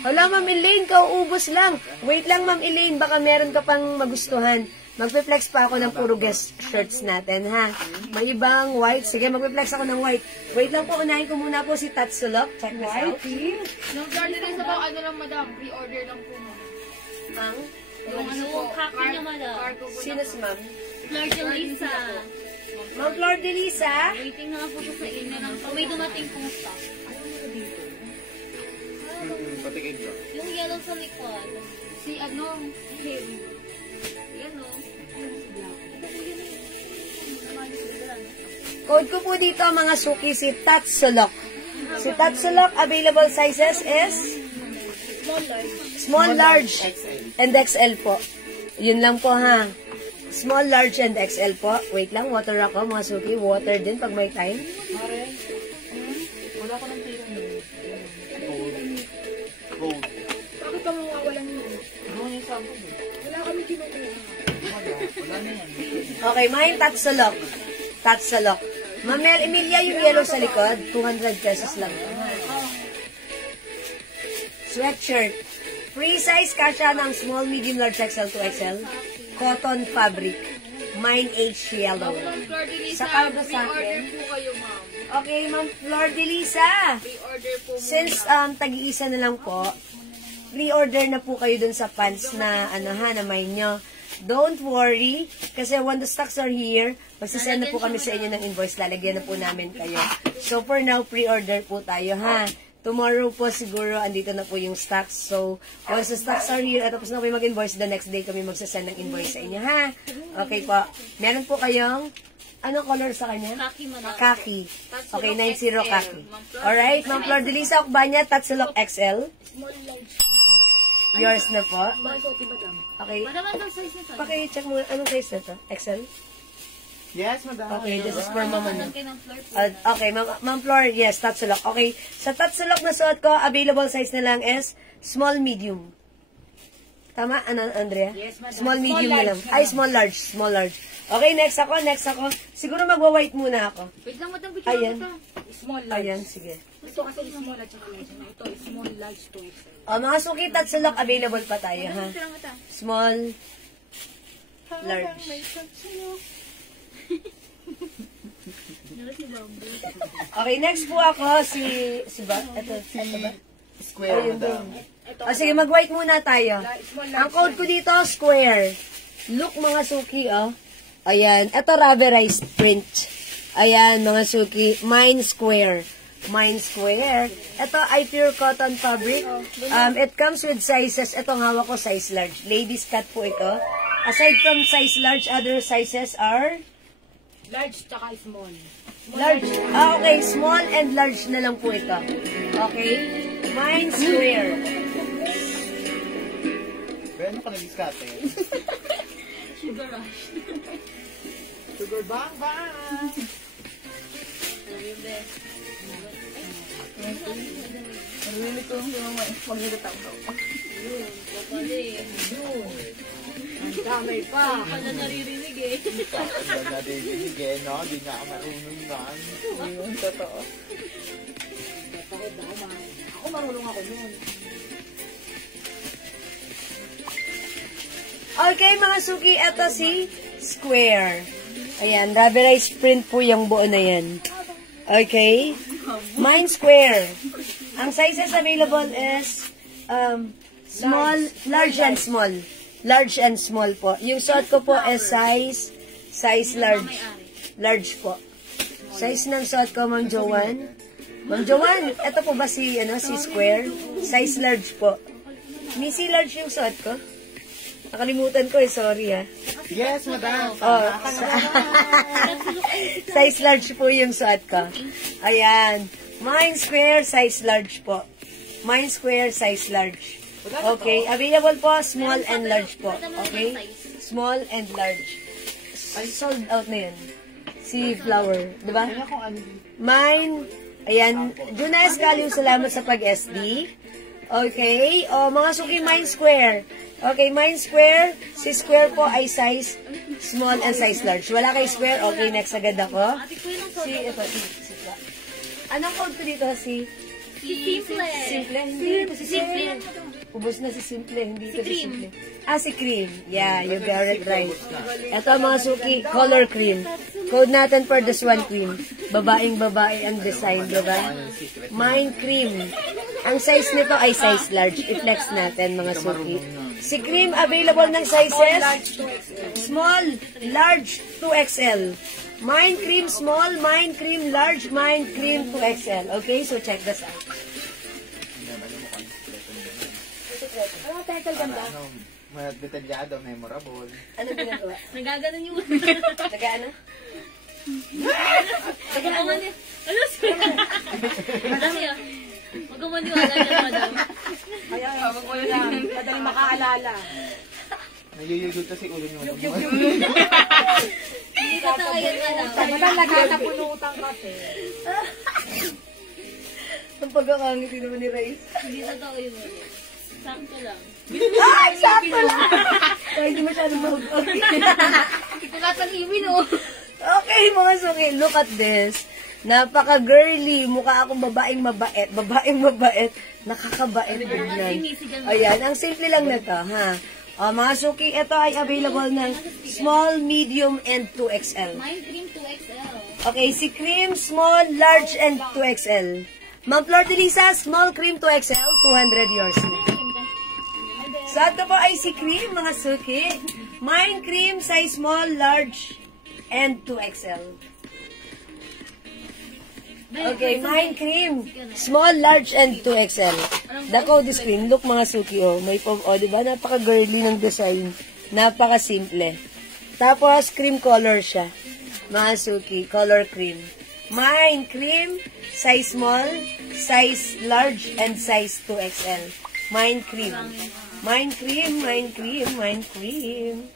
Hala, Ma'am Elaine, kauubos lang. Wait lang, Ma'am Elaine. Baka meron ka pang magustuhan. Magpe-flex pa ako ng puro guest shirts natin, ha? May ibang white. Sige, magpe-flex ako ng white. Wait lang po, unahin ko muna po si Tatsulok. Check this out. Nung order rin sa ano lang, madam. Pre-order lang po, madam. Ang? Yung ano po, Coffee niya, madam. cargo po Sino si Ma'am? Flor de Lisa. Ma'am Flor de Lisa? Waiting na nga po siya sa inyo. May dumating pong stock. Patikin ko. Yung yellow sa likod. Si ano, heavy. Yan o. Code ko po dito, mga suki, si Tatsulok. Si Tatsulok, available sizes is small, large, and XL po. Yun lang po, ha. Small, large, and XL po. Wait lang, water ako, mga suki. Water din pag may time. Wala ko ng tira mo. Gold. Bakit ka mawawalan yun? Ano yung sample mo? Wala kami kinukuha. Wala na yan. Okay, mine Tatsulok. Tatsulok. Mamel Emilia, yung yellow sa likod, 200 pesos lang. Sweatshirt. Free size kasha ng small, medium, large, XL to XL. Cotton fabric. Mine H yellow. Ma'am Flor de Lisa, Sa cargo sa pre-order akin. po kayo, ma'am. Okay, Ma'am Flor de Lisa. Pre-order po muna. Since tag-iisa na lang po, pre-order na po kayo dun sa pants na na mine nyo. Don't worry, kasi when the stocks are here, magsasend na po kami sa inyo ng invoice, lalagyan na po namin kayo. So for now, pre-order po tayo, ha? Tomorrow po siguro, andito na po yung stocks. So, once the stocks are here, at tapos na kayo mag-invoice, the next day kami magsasend ng invoice sa inyo, ha? Okay po. Meron po kayong, anong color sa kanya? Kaki, madam. Kaki. Okay, 90 kaki. Alright, Ma'am Flor de Lisa, Okbanya, Tatsulok XL. Yours na po. Okay. Madam, ang size nito. Paki-check mo, anong size na to? XL? Yes, madam. Okay, this is for Mama. Madam, kay ng Flor po. Okay, Ma'am Flor, yes, Tatsulok. Okay, sa Tatsulok na suot ko, available size na lang is small, medium. Tama, Andrea? Yes, madam. Small, medium Small, na lang. large Ay, small, large. Small, large. Okay, next ako. Siguro magwa-white muna ako. Wait lang, madam. Wait Ayan. lang. Small, large. Ayan, sige. Ito kasi small at saka large. Ito, small, large to XL. Mga suki, Tatsulok, available pa tayo, ha? Small, large. Okay, next po ako si ba? Ito ba? Square, madam. O sige, mag-white muna tayo. Ang code ko dito, square. Look mga suki, oh. Ayan, ito rubberized print. Ayan, mga suki, mine square. Mine square. Ito ay pure cotton fabric. It comes with sizes. Itong hawak ko, size large. Ladies cut po ito. Aside from size large, other sizes are? Large tsaka small. Large. Ah, okay. Small and large na lang po ito. Okay? Mine square. Pero ano ka nag-discate? Sugar rush. Sugar bang bang! Narinig ko yung mag-iritang daw. Ang damay pa. Pala naririnig eh. Ano na din, no? Di nga ako marunong yan. Yun, totoo. Ako marunong ako nun. Okay, mga suki, ito si square. Ayan, rubberized print po yung buo na yan. Okay? Mine square. Ang sizes available is small, large and small. Large and small po. Yung suot ko po is size large. Large po. Size ng suot ko, Ma'am Joanne. Ma'am Joanne, ito po ba si square? Size large po. Missy large yung suot ko. Nakalimutan ko sorry Yes, madam. Oh, size large po yung suot ko. Ayan. Mine square, size large po. Mine square, size large. Okay, available po, small and large po. Okay? Small and large. Sold out na yan. Si flower, di ba? Ano kung ano? Mine, ayan, Juna Escalio, salamat sa pag-SD. Okay, o mga suki, mine square. Okay, mine square, si square po ay size small and size large. Wala kay square, okay, next agad ako. Ito, si anong code ko dito? Si Simple. Simple? Hindi ito si Simple. Ubus na si Simple, hindi ito si Simple. Ah, si Cream. Yeah, you got it right. Ito mga suki, color cream. Code natin for this one, Cream. Babaeng babae ang design, diba? Mine Cream. Ang size nito ay size large. I-flex natin mga suki. Si Cream, available ng sizes small, large, 2XL. Mine Cream small, Mine Cream large, Mine Cream 2XL. Okay, so check this out. Ano ang title ganda? Detalyado, memorable. Ano ginagawa? Nagaganon yung... Nag-ano? Nagaganon niya. Ano siya? Madami ah. Huwag kang maniwala niya, madam. Kaya huwag mo lang. Madaling makaalala. Nayuyugod kasi ulo niyo. Hindi totoo yan, madam. Madaling nagkakapunutan kasi. Ang pagkakangiti naman ni Ray. Hindi totoo yun, madam. Sakto lang. Ay, sakto lang! Kaya hindi masyadong mahugog. Hindi ko natanibin, oh. Okay, mga suki, look at this. Napaka-girly. Mukha akong babaeng mabait. Babaeng mabait. Nakakabait din. Ayan, ang simple lang na to, ha? Mga suki, ito ay available ng small, medium, and 2XL. Mine Cream 2XL. Okay, si Cream, small, large, and 2XL. Ma'am Flor de Lisa, small Cream 2XL, 200 yours na. Sa ito po ay si Cream, mga suki. Mine Cream, size small, large, and 2XL. Okay, Mine Cream, small, large, and 2XL. The code is Cream. Look mga suki, oh. May diba? Napaka-girly ng design. Napaka-simple. Tapos, cream color siya. Mga suki, color cream. Mine Cream, size small, size large, and size 2XL. Mine Cream. Mine Cream, Mine Cream, Mine Cream.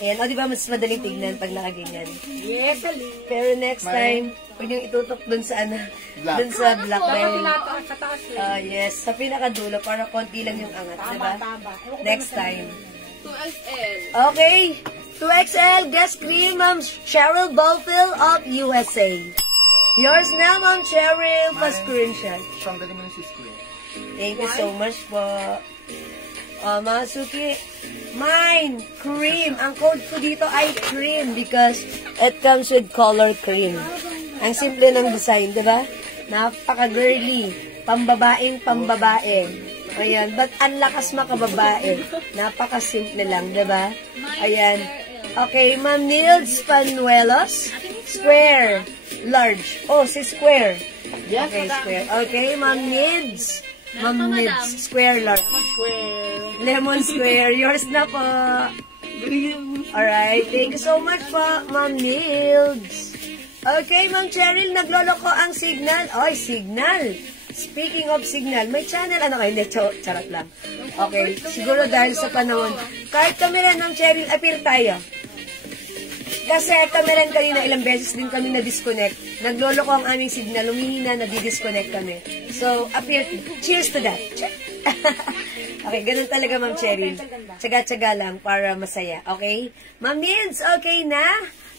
Ayan, o diba mas madaling tignan pag nakaganyan. Yes, Ali. Pero next time, huwag niyong itutok dun sa dun sa black dahil, Sa taas eh. yes, sa pinakadulo, para konti lang yung angat, diba? Tama. Next time. 2XL. Okay, 2XL, guest cream, Ma'am Cheryl Bowfill of USA. Yours now, Ma'am Cheryl, pa-screenshot. Siyang galing mo ng si Square. Thank you so much po. Mga suki, Mine, cream. Ang code ko dito ay cream because it comes with color cream. Ang simple ng design, di ba? Napaka-girly. Pambabaeng pambabae. Ayan. But ang lakas makababae. Napaka-simple lang, di ba? Ayan. Okay, Ma'am Nils Panuelos. Square. Large. Oh, si square. Okay, square. Okay, Ma'am Nids. Ma'am Nids. Square, large. Lemon square. Yours na po. Alright. Thank you so much po, Ma'am Nids. Okay, Ma'am Cheryl. Nagloloko ang signal. Oy, signal. Speaking of signal, may channel. Ano kayo? Hindi, charot lang. Okay. Siguro dahil sa panahon. Kahit kami rin, Ma'am Cheryl, appear tayo. Kasi kami rin kanina, ilang beses din kami na-disconnect. Nagloloko ang aming signal, lumihina, nadi-disconnect kami. So, appear, cheers to that. Okay, ganun talaga, Ma'am Cheryl. Tsaga-tsaga lang para masaya. Okay? Ma'am Niels, okay na?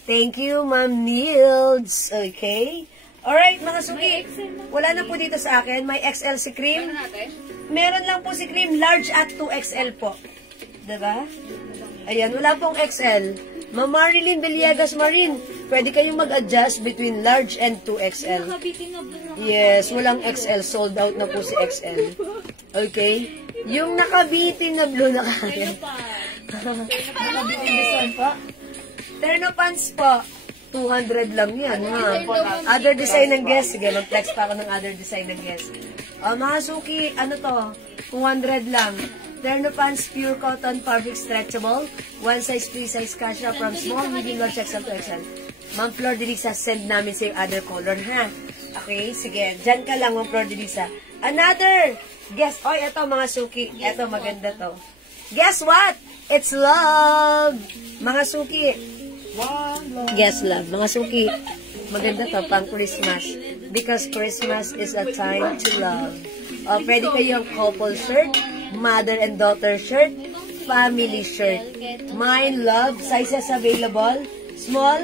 Thank you, Ma'am Niels. Okay? Alright, mga suki. Wala na po dito sa akin. May XL si Cream. Meron lang po si Cream, large at 2XL po. Diba? Ayan, wala pong XL. Ma'am Marilyn Villegas Marin, pwede kayong mag-adjust between large and 2XL. Yes, walang XL. Sold out na po si XL. Okay? Yung nakabiting na blue na kaya. Nakabiting design po. Ternopants po. 200 lang yan, ha? Other design ng guest. Sige, mag-flex pa ako ng other design ng guest. Mga suki, ano to? 200 lang. Ternopants Pure Cotton Fabric Stretchable. One size, free size kasha from small, medium, large, XL to XL. Ma'am Flor de Lisa, send namin sa yung other color, ha? Okay, sige. Diyan ka lang, Ma'am Flor de Lisa. Another guess. Oy, eto mga suki. Eto, maganda to. Guess what? It's love. Mga suki. Guess love. Mga suki. Maganda to, pang Christmas. Because Christmas is a time to love. Pwede kayong couple shirt, mother and daughter shirt, family shirt. Mine, love, sizes available, small,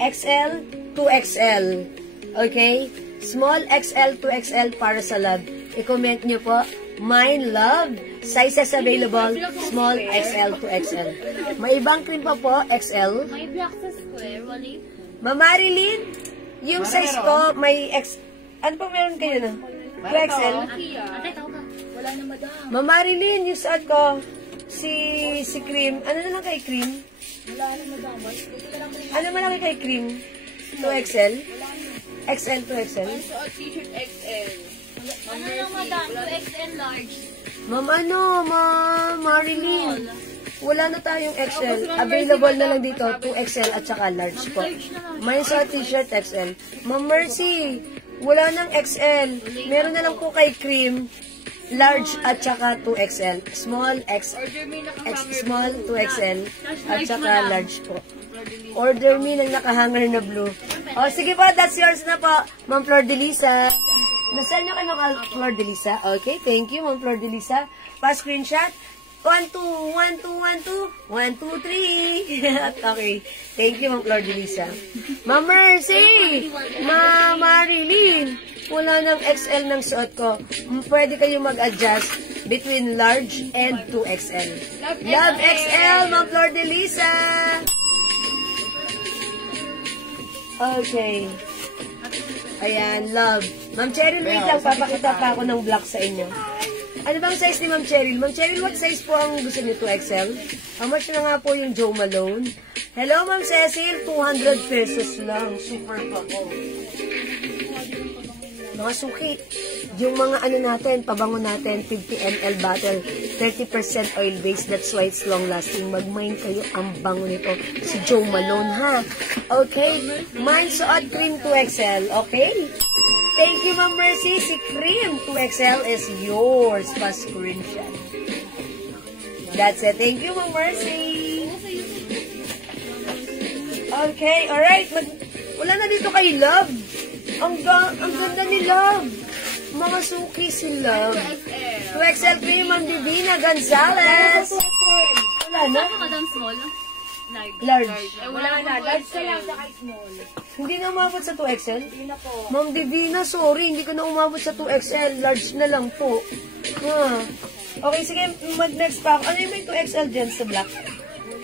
XL, 2XL. Okay? Small, XL, 2XL para sa love. I-comment nyo po, mine, love, sizes available, small, XL, 2XL. May ibang cream pa po, XL. May black sa square, wali. Mamarilyn, yung size ko, may X... Ano pa meron kayo na? 2XL? Ate, tawag ka. Wala na madam. Mamarilyn, yung suot ko, si Cream. Ano na lang kay Cream? Wala na madam. Ano malaki kay Cream? 2XL? XL, 2XL? Suot t-shirt XL. Ano lang madam? 2XL large. Ma'am, Marilyn. Wala na tayong XL. Available na lang dito, 2XL at saka large po. May suot t-shirt XL. Ma'am Mercy, wala nang XL. Meron na lang po kay Cream, large at saka 2XL. Small, small, 2XL at saka large po. Order me ng nakahanger na blue. O, sige po, that's yours na po. Ma'am Flor de Lisa. Nasaan nyo kayo ka, Flor de Lisa? Okay, thank you, Ma'am Flor de Lisa. Pa-screenshot. 1, 2, 1, 2, 1, 2, 1, 2, 3. Okay. Thank you, Ma'am Flor de Lisa. Ma'am Mercy! Ma'am Marilyn! Wala nang XL ng suot ko. Pwede kayo mag-adjust between large and 2XL. Love XL, Ma'am Flor de Lisa! Okay. Ayan, love. Ma'am Cheryl, wait lang. Papakita pa ako ng black sa inyo. Ano bang size ni Ma'am Cheryl? Ma'am Cheryl, what size po ang gusto niyo? 2XL? How much na nga po yung Joe Malone? Hello, Ma'am Cecil. 200 pesos lang. Super pa po. Mga suki. Yung mga ano natin, pabango natin, 50 ml bottle, 30% oil base. That's why it's long lasting. Mag-mine kayo ang bango nito. Si Joe Malone, ha? Okay? Mine suot cream 2XL. Okay? Thank you, Ma'am Mercy. Si Cream 2XL is yours. Pa-screenshot. That's it. Thank you, Ma'am Mercy. Okay, alright. Wala na dito kay Love. Ang ganda ni Love. Mga suki si Love. 2XL Cream, Ma'am Divina Gonzalez. Wala na. Saan madam small? Large. Wala na. Large ka lang sa small. Hindi na umabot sa 2XL? Hindi na po. Ma'am Divina, sorry. Hindi ko na umabot sa 2XL. Large na lang po. Okay, sige, mag-next pa ako. Ano yung may 2XL dyan sa black?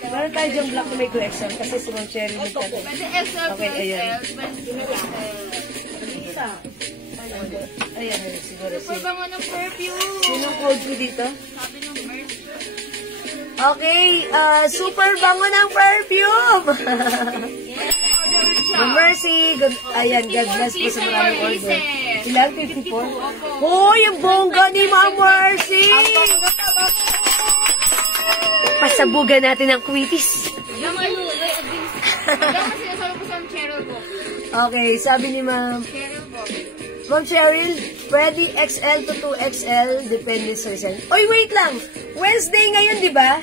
Meron tayo dyan black na may 2XL kasi si Ma'am Cherry nagtatay. Pwede XL, Okay, ayan. pwede XL. Ayan, siguro. Super bango ng perfume. Sinong code ko dito? Sabi ng merch. Okay, super bango ng perfume! Ma'am Mercy, ayan, God bless po sa maraming order. Ilang 54? Oh, yung bongga ni Ma'am Mercy! Pasabugan natin ang kwitis. Maluloy. Dapat sinasalo ko sa Cheryl ko. Okay, sabi ni Ma'am Cheryl ko. Ma'am Cheryl, pwede XL to 2XL, depende sa size. Oy, wait lang! Wednesday ngayon, di ba?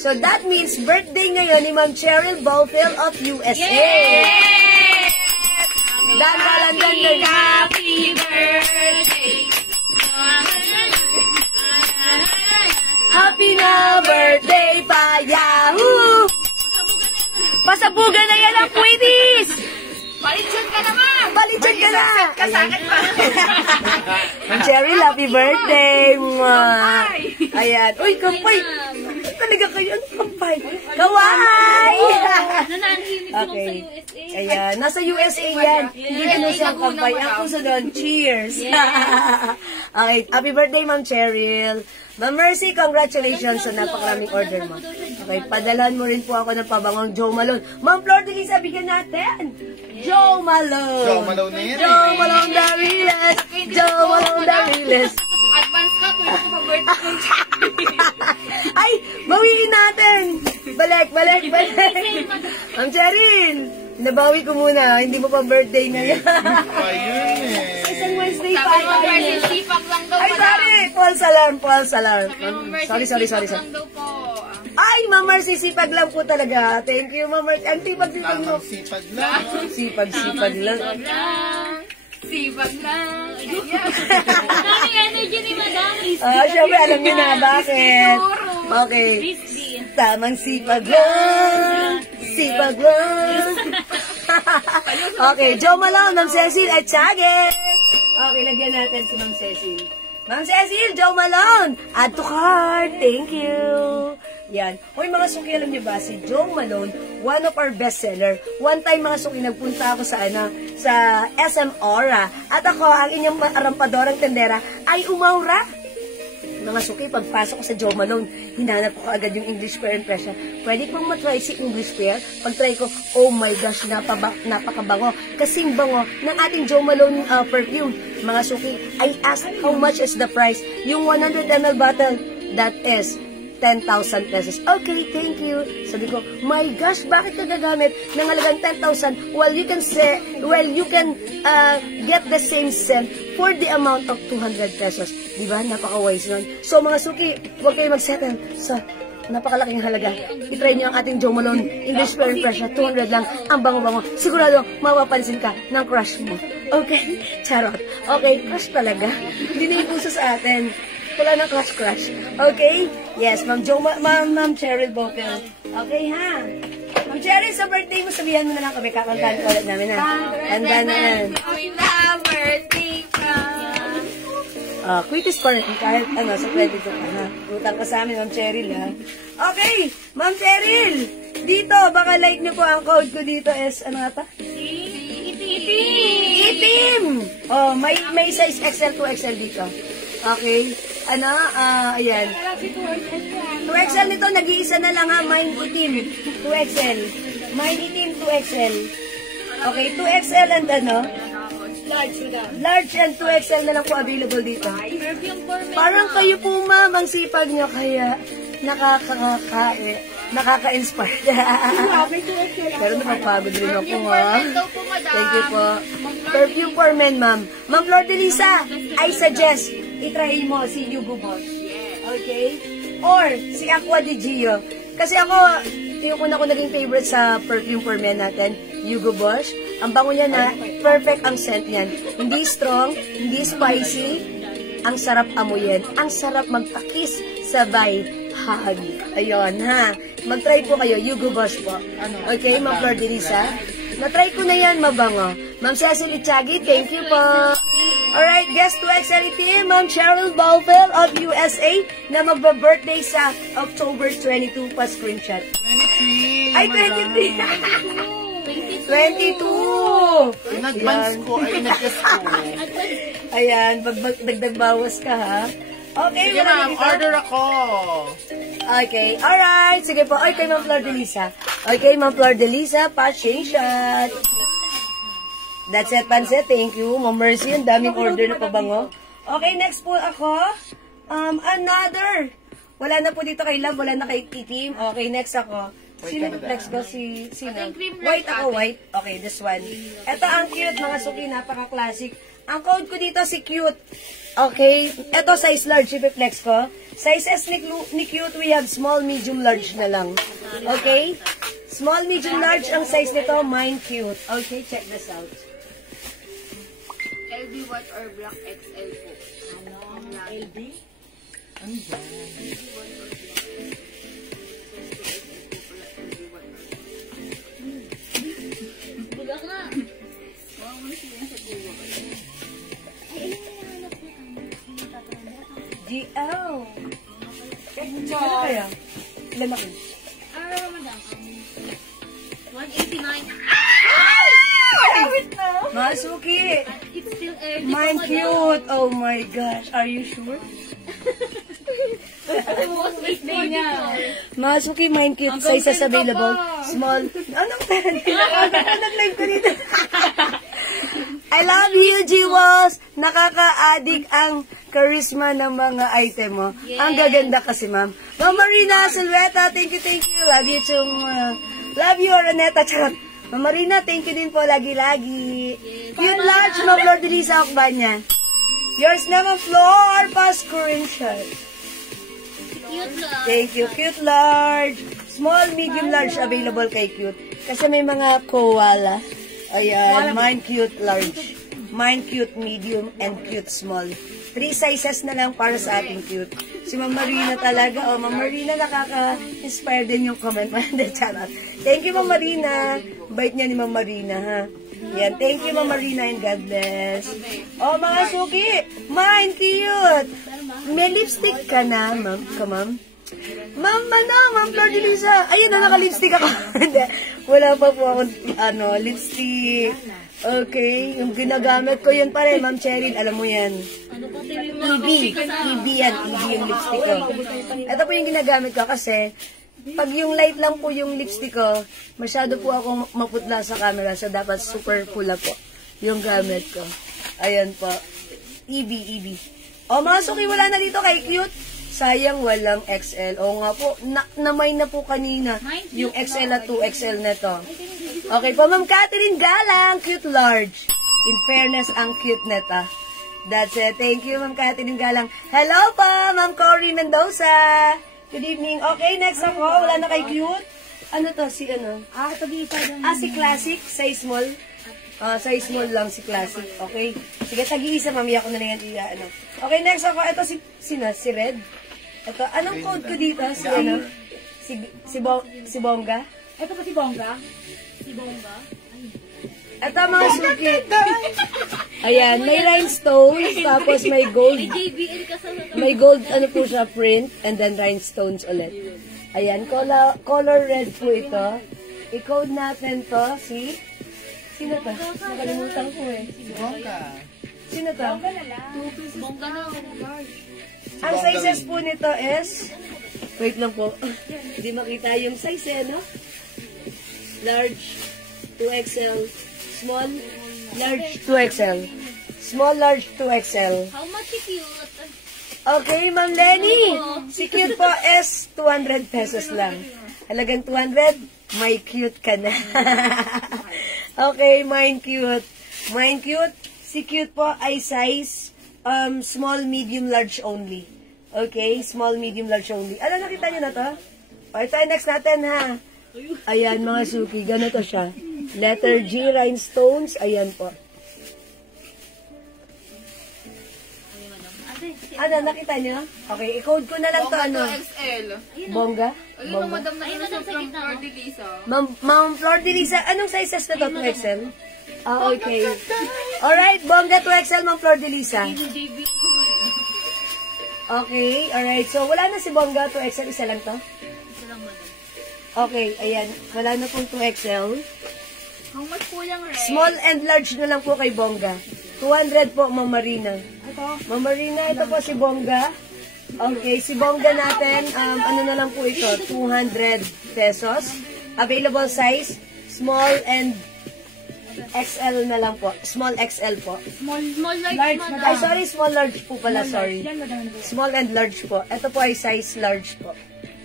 So that means birthday ngayon ni Ma'am Cheryl Bowfield of USA. Dan. Happy birthday. Happy na birthday pa, Yahoo! Pasabugan na yan ang kwitis! Balitson ka naman! Balitsan ka na! Kasakit pa. Ma'am Cheryl, happy birthday! Mwah! Ayan. Uy, kampay! Talaga kayo, ang kampay? Kawai! Nananhinig ko Okay. sa USA. Ayan, nasa USA yan. Hindi na siya ang kampay. Ang puso doon, cheers! Okay, happy birthday, Ma'am Cheryl. Ma'am Mercy, congratulations sa napakaraming order mo. Okay, padalhan mo rin po ako ng pabangong Joe Malone. Ma'am Flor, dili sabihin natin. Joe Malone. Joe Malone na yan eh. Joe Malone Dariles. Joe Malone Dariles. Advance ka kung ako pa-birthday. Ay, bawiin natin. Balik. Ma'am Cheryl, nabawi ko muna. Hindi mo pa birthday ngayon. Ayun eh. Isang Wednesday pa. Sabi mo, Mercy, sipag lang daw Ay, pala. sorry. False alarm. Sabi mo, Mercy, Sorry. sipag lang daw po. Ay, Ma'am Mercy, sipag lang po talaga. Thank you, Ma'am Mercy. Ang sipag mo. Tamang sipag lang. Sipag lang. Sipag lang. Daming energy ni Madam. Syempre, alam niyo na bakit. Okay. Crispy. Tamang sipag lang. Okay, Joe Malone, Ma'am Cecil at Chagin. Okay, lagyan natin si Ma'am Cecil. Ma'am Cecil, Joe Malone, add to cart. Thank you. Yan. Hoy, mga suki, alam niyo ba, si Joe Malone, one of our bestseller. One time, mga suki, nagpunta ako sa SM Aura. At ako, ang inyong arampadorang tendera, ay umaura. Mga suki, pagpasok ko sa Joe Malone, hinanap ko agad yung English Pear impression. Pwede kong matry si English Pear. Pag-try ko, oh my gosh, napakabango. Kasing bango ng ating Joe Malone perfume. Mga suki, I asked how much is the price. Yung 100 ml bottle, that is 10,000 pesos. Okay, thank you. Sabi ko, my gosh, bakit ka gagamit ng halagang 10,000 while you can get the same scent for the amount of 200 pesos. Diba? Napaka-wise nun. So, mga suki, huwag kayo mag-settle sa napakalaking halaga. I-try niyo ang ating Joe Malone English Pear Impression. 200 lang. Ang bango-bango. Sigurado, mapapansin ka ng crush mo. Okay? Charot. Okay, crush talaga. Hindi na ipuso sa atin. Wala nang crush. Okay? Yes, Ma'am Cheryl Bowfield. Okay, ha? Ma'am Cheryl, sa birthday mo, sabihan mo na lang kami. Kakantahan ko ulit namin, ha? Handa na yan. Birthday from... Quickest pa rin. Kahit sa credit ko, ha? Utang ka sa amin, Ma'am Cheryl, ha? Okay, Ma'am Cheryl! Dito, baka like niyo po ang code ko dito is, ano nga ta? Itim! Oh, may size XL to XL dito. Okay? Ayan. 2XL nito, nag-iisa na lang ha, mine itim. 2XL. Mine itim, 2XL. Okay, 2XL and large and 2XL na lang po available dito. Parang kayo po, ma'am, ang sipag nyo, kaya nakaka-inspire. Pero napapagod rin ako, ha? Thank you po. Perfume for men, ma'am. Ma'am Flor de Lisa, I suggest, itry mo si Hugo Boss. Okay? Or si Aqua di Gio. Kasi ako, yung una ko naging favorite sa perfume for men natin, Hugo Boss. Ang bango niya na, perfect ang scent niyan. Hindi strong, hindi spicy, ang sarap amuyin. Ang sarap magpakis sabay hug. Ayun, ha? Mag-try po kayo, Hugo Boss po. Okay, Ma'am Flor de Lisa? Na-try ko na yan, mabango. Ma'am Cecily Chagi, thank you po. Alright, guest to XLT, Ma'am Cheryl Balvel of USA na magba-birthday sa October 22 pa screenshot. 23! Ay, 23! 22! In-advance ko, ay in-adjust ko. Ayan, dagdag bawas ka ha. Okay, Sige ma'am, wala dito. order ako. Okay, alright. Sige po, okay, Ma'am Flor de Lisa. Okay, Ma'am Flor de Lisa, passing shot. That's it, Pansit. Thank you. Ma'am Mercy, ang daming order na pabango. Okay, next po ako. Another. Wala na po dito kay Love, wala na kay Kim. Okay, next ako. Sino next ko? Sino? White ako, white. Okay, this one. Ito ang cute, mga suki, napaka-classic. Ang code ko dito si cute. Okay, ito size large, i-flex ko. Sizes ni cute, we have small, medium, large na lang. Okay? Small, medium, large ang size nito, mine cute. Okay, check this out. LB white or black XL po. LB? Buga nga. GL. Ano kaya? Lamaki. Madam. 189. Masuki. It's still early. Mine cute. Oh my gosh. Are you sure? Masuki, mine cute. Sizes available. Small. Anong nag-live ko dito? I love you, G-Walls. Nakaka-addict ang charisma ng mga item mo. Ang gaganda kasi, ma'am. Ma'am Marina Silveta, thank you, thank you. Love you, Chung. Love you, Araneta. Charot. Ma'am Marina, thank you din po lagi-lagi. Cute large, Ma'am Flor de Lisa Akbanya. Yours naman, Flor, pa screenshot. Cute lang. Thank you, cute large. Small, medium, large available kay cute. Kasi may mga koala. Ayan, mine cute large. Mine cute medium and cute small. 3 sizes na lang para sa ating cute. Si Ma'am Marina talaga. Oh, Ma'am Marina, nakaka-inspire din yung comment. Thank you, Ma'am Marina. Bait niya ni Ma'am Marina, ha? Yan, thank you, Ma'am Marina, and God bless. Oh, mga suki, mine cute. May lipstick ka na, ma'am? Ma'am, Ma'am Flor de Lisa. Ayun na, naka-lipstick ako. Hindi, wala pa po akong, lipstick. Okay, yung ginagamit ko yun pa rin, Ma'am Cheryl, alam mo yan. Ano pa tayo yung EB yan, EB yung lipstick ko. Ito po yung ginagamit ko kasi, pag yung light lang po yung lipstick ko, masyado po akong maputla sa camera, so dapat super pula po yung gamit ko. Ayan po. EB. O mga suki, wala na dito kay cute. Sayang walang XL. O nga po, namay na po kanina yung XL at 2XL na to. Okay po, Ma'am Catherine Galang, cute large. In fairness, ang cute neta. That's it. Thank you, Ma'am Catherine Galang. Hello po, Ma'am Cory Mendoza. Good evening. Okay, next ako. Wala na kay cute. Ano to? Si ano? Si Classic. Size small. Size small lang si Classic. Okay. Sige, tag-iisa. Mamaya ko na lang yan. Ano. Okay, next ako. Ito si Red. Ito. Anong code ko dito? Si ano? Si Bongga. Ito pa si Bongga. Ito mga suki. Ayan, may rhinestones, tapos may gold. JBL ka sa May gold, ano po siya, print, and then rhinestones ulit. Ayan, color red po ito. I-code natin to, sino to? Nakalimutan ko eh. Sino to? Bongga na. Ang sizes po nito is, wait lang po, hindi makita yung size eh, no? Large, 2XL, small, large, 2XL. Small, large, 2XL. How much is cute? Okay, Ma'am Lenny. Si cute po is 200 pesos lang. Halagang 200, may cute ka na. Okay, mine cute. Mine cute. Si cute po ay size small, medium, large only. Okay, small, medium, large only. Ano, nakita nyo na to? O, ito next natin, ha? Ayan, mga suki. Ganito siya. Letter G, rhinestones. Ayan po. Ano, nakita nyo? Okay, i-code ko na lang to, ano? XL. Bongga? Ayun ang madam na yun sa Flor de Lisa. Ma'am Flor de Lisa, anong sizes na to? 2XL? Ah, okay. Alright, bongga 2XL, Ma'am Flor de Lisa. Okay, alright. So, wala na si bongga 2XL, isa lang to? Isa lang, madam. Okay, ayan. Wala na pong 2XL. How much po yung rate? Small and large na lang po kay bongga. 200 po, Ma'am Marina. Ito. Ma'am Marina, ito po si bongga. Okay, si bongga natin, ano na lang po ito, 200 pesos. Available size, small and XL na lang po. Small XL po. Small large, Large, madam. Ay, sorry, small large po pala, sorry. Yan, madam. Small and large po. Ito po ay size large po.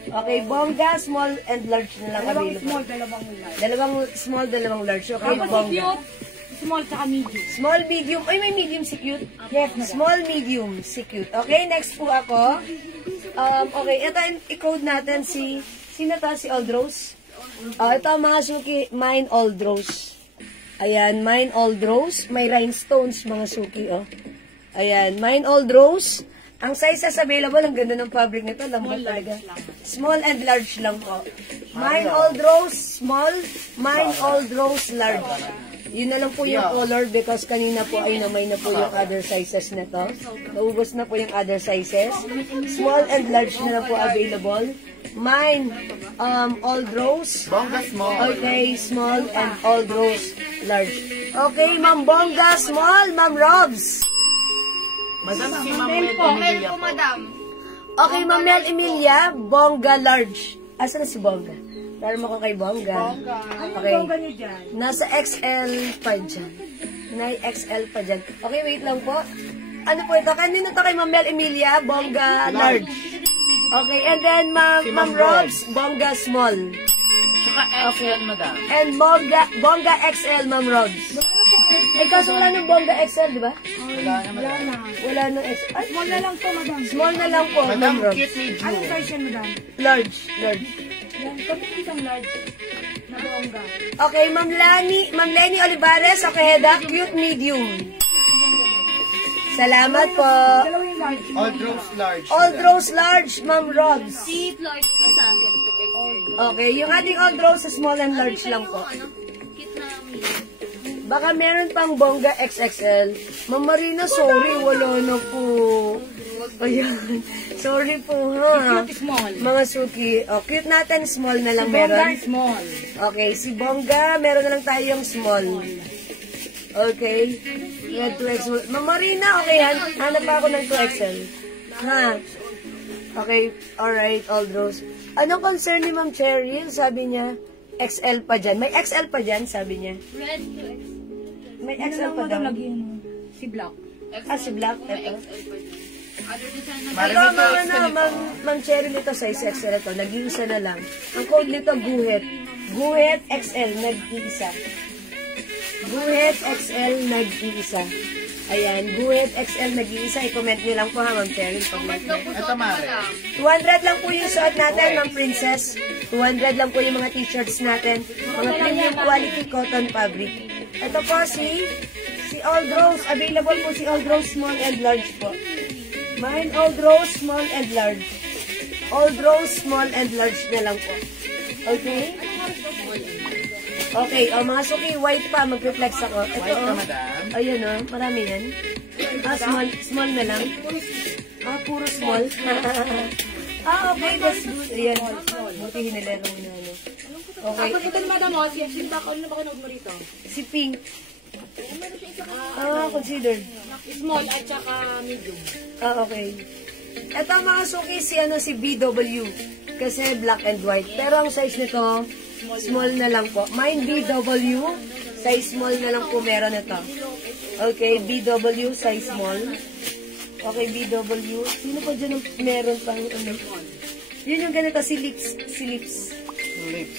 Okay, bongga, small and large na lang Dalawang available. small, dalawang large. Dalawang small, dalawang large. Okay, Tapos si bongga. cute, small tsaka medium. Small, medium. Ay, may medium si cute. Yes, madam. Small, medium si cute. Okay, next po ako. Okay, ito i-code natin si, sino to? Si Old Rose. Ito ang mga suki, mine Old Rose. Ayan, mine Old Rose. May rhinestones, mga suki, oh. Ayan, mine Old Rose. Ang sizes available, ang ganda ng fabric nito. Lambot talaga. Small and large lang po. Mine Old Rose, small. Mine Old Rose, large. Yun na lang po yung color because kanina po ay namay na po yung other sizes na to. Naubos na po yung other sizes. Small and large na lang po available. Mine, Old Rose. Bongga small. Okay, small and Old Rose, large. Okay, Ma'am Bongga, small. Ma'am Robs. Madam, si Ma'am Mel Emilia po. Madam. Okay, Ma'am Mel Emilia, Bongga, large. Asa na si Bongga? Para mo ko kay Bongga. Okay. Ang ganyan dyan. Nasa XL pa dyan. May XL pa dyan. Okay, wait lang po. Ano po ito? Kanino to kay Ma'am Mel Emilia? Bongga, large. Okay, and then Si Ma'am Ma'am Robs, Bongga, small. Tsaka XL, madam. And Bongga XL, Ma'am Robs. Eh, kaso wala nang Bongga XL, di ba? Wala na, madam. Wala nang XL. Ay, Small na lang to, madam. small na lang po, Madam, Ma'am Robs. cute medium. Anong size yan, madam? Large. Yan, kami isang large na bongga. Okay, Ma'am Lenny Olivares, okay, Heda, cute medium. Salamat po. Dalawa yung large. Old Rose large. Old madam. Rose large, Ma'am Robs. Si Floyd, isa. Okay, yung ating Old Rose, small and large lang po. Ano? Cute na medium. Baka meron pang Bongga XXL. Ma'am Marina, sorry, wala na po. Ayan. Sorry po, ha. Cute small. Mga suki. O, cute natin, small na lang Bongga meron. small. Okay, si Bongga, meron na lang tayong small. Okay. Red 2XL. Ma'am Marina, okay, hanap pa ako ng 2XL. Ha? Okay, alright, Old Rose. Anong concern ni Ma'am Cheryl? Sabi niya, XL pa dyan. May XL pa dyan, sabi niya. Red 2X. May Ano XL lang, pa madam, daw. lagi yun. Si Black. Ah, si Black, May eto. XL pa dyan. Other design na Mari Ito, mo mga to, ano, Ma'am Cheryl, ito size XL ito. Nag-iisa na lang. Ang code nito, Guhit. Guhit XL, nag-iisa. Guhit XL, nag-iisa. Ayan, Guhit XL, nag-iisa. I-comment nyo lang po ha, Ma'am Cheryl. Pag-like na. Ito, Mari. 200 lang po yung suot natin, Ma'am Princess. 200 lang po yung mga t-shirts natin. Mga premium quality cotton fabric. Ito po si Old Rose. Available po si Old Rose small and large po. Mine Old Rose small and large. Old Rose small and large na lang po. Okay? Okay, mga suki, white pa. Mag-reflex ako. Ito, White na, madam. Ayun o, marami yan. Small na lang. Puro small. Okay, that's good. Ayan. Buti hinilero mo na ano. Okay. Ako ito ni madam mo, si Sinta, ano na ba kanood mo rito? Si Pink. Considered. Small at saka medium. Okay. Ito mga suki, si BW. Kasi black and white. Pero ang size nito, small na lang po. Mine BW, size small na lang po meron ito. Okay, BW, size small. Okay, BW. Sino pa dyan ang meron pang ano? Yun yung ganito, si Lips. Lips,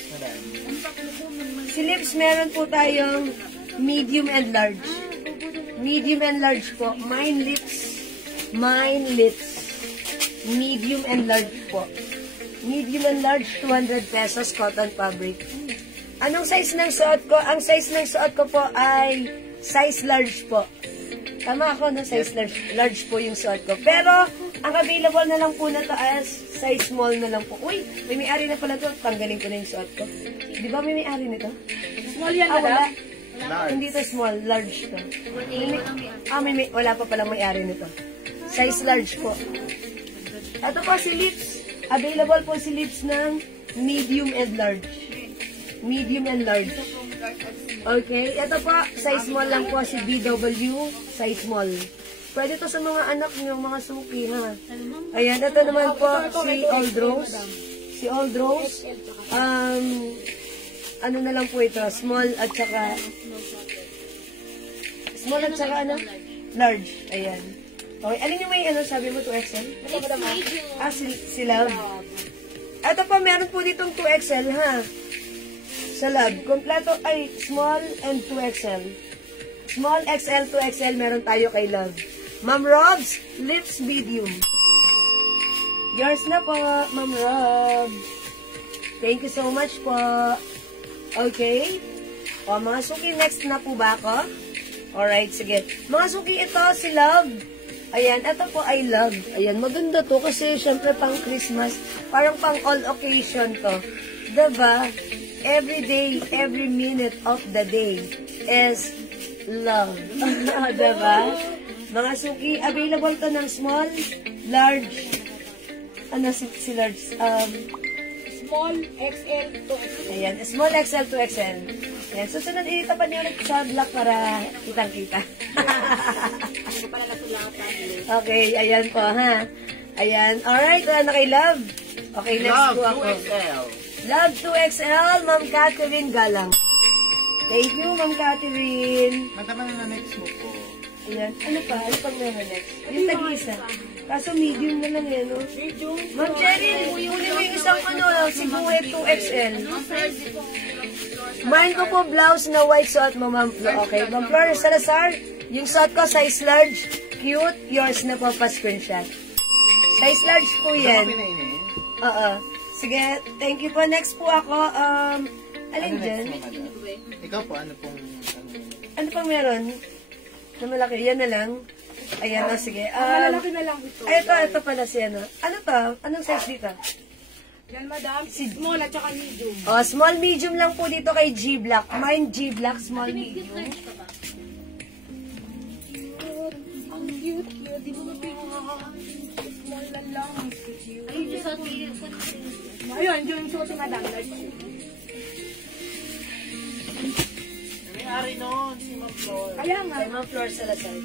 madam. Si Lips, meron po tayong medium and large. Medium and large po. Mine Lips. Medium and large po. Medium and large, 200 pesos, cotton fabric. Anong size ng suot ko? Ang size ng suot ko po ay size large po. Tama ako, no? Size large. Large po yung suot ko. Pero, ang available na lang po na to as size small na lang po. Uy, may may-ari na pala to. Tanggalin ko na yung suot ko. Di ba may may-ari nito? Small yan, Wala. madam? Large. Hindi to small, large to. Wala pa palang may-ari nito. Size large po. Ito po si lips. Available po si lips ng medium and large. Medium and large. Okay, ito po, size small lang po si BW, size small. Pwede to sa mga anak niyo, mga suki, ha? Ayan, ito naman po si Old Rose. Si Old Rose, ano na lang po ito, small at saka ano? Large. Ayan. Okay, alin yung may ano, sabi mo, 2XL? Si Love. Ito po, meron po ditong 2XL, ha? Sa Love. Kompleto ay small and 2XL. Small XL, 2XL, meron tayo kay Love. Ma'am Robs, lips medium. Yours na po, Ma'am Rob. Thank you so much po. Okay. O, mga suki, next na po ba ako? Alright, sige. Mga suki, ito si Love. Ayan, ito po ay Love. Ayan, maganda to kasi syempre pang Christmas. Parang pang all occasion to. Diba? Every day, every minute of the day is love. Diba? Mga suki, available to ng small, large, ano si large? Small XL to XL. Ayan, small XL to XL. Ayan, susunod itapan niyo ulit sa vlog para kitang-kita. Okay, ayan po, ha? Ayan, alright, wala na kay Love. Okay, next Love, po ako. 2XL. Love 2XL, Ma'am Catherine Galang. Thank you, Ma'am Catherine. Matama na next mo po. Ayan, ano pa? Ano pang meron next? Yung tag-isa. Kaso medium na lang yan, no? Medium. Ma'am Cheryl, kunin mo yung isang ano, Sibuhe 2XL. Mine ko po blouse na white suot mo, Ma'am Flo. Okay, Ma'am Flor Salazar, yung suot ko size large, cute, yours na po pa-screenshot. Size large po yan. Oo. Sige, thank you po. Next po ako, alin dyan? Ikaw po, ano pong... Ano pang meron? Na malaki, yan na lang. Ayan, sige. Malalaki na lang ito. Ay, ito pala si ano. Ano to? Anong size dito? Yan, madam. Small at saka medium. Oh, small medium lang po dito kay G Black. Mine G Black, small medium. Ang cute. Di mo small lang. Ayun, yung suot ni madam. May-ari noon, si Ma'am Flor. Kaya nga. Kay Ma'am Flor Salazar.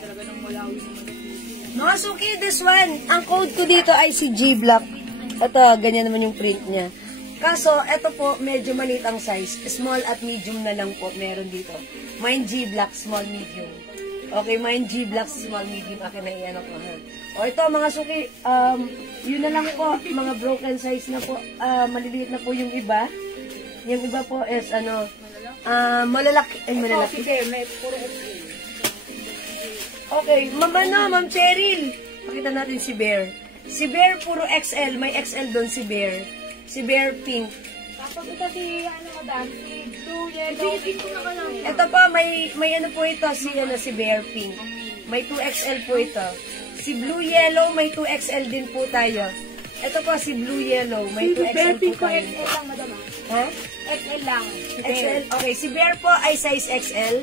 Talaga nang malawi naman. Mga suki, this one. Ang code ko dito ay si G Black. Ito, ganyan naman yung print niya. Kaso, ito po, medyo maliit ang size. Small at medium na lang po meron dito. Mine G Black, small, medium. Okay, mine G Black, small, medium. Akin na iyan ako, ha. O ito, mga suki, yun na lang po. Mga broken size na po. Maliliit na po yung iba. Yung iba po is, ano, malalaki. Ay, malalaki. Sige, may puro XL. Okay, Ma'am Cheryl. Pakita natin si Bear. Si Bear, puro XL. May XL doon si Bear. Si Bear pink. Tapos ito si, madam, si blue, yellow. Ito po, may ano po ito, si Bear pink. May 2XL po ito. Si blue yellow, may 2XL din po tayo. Ito po, si blue yellow, may 2XL po tayo. XL lang, madam. Ha? XL lang. XL? Okay, si Bear po ay size XL.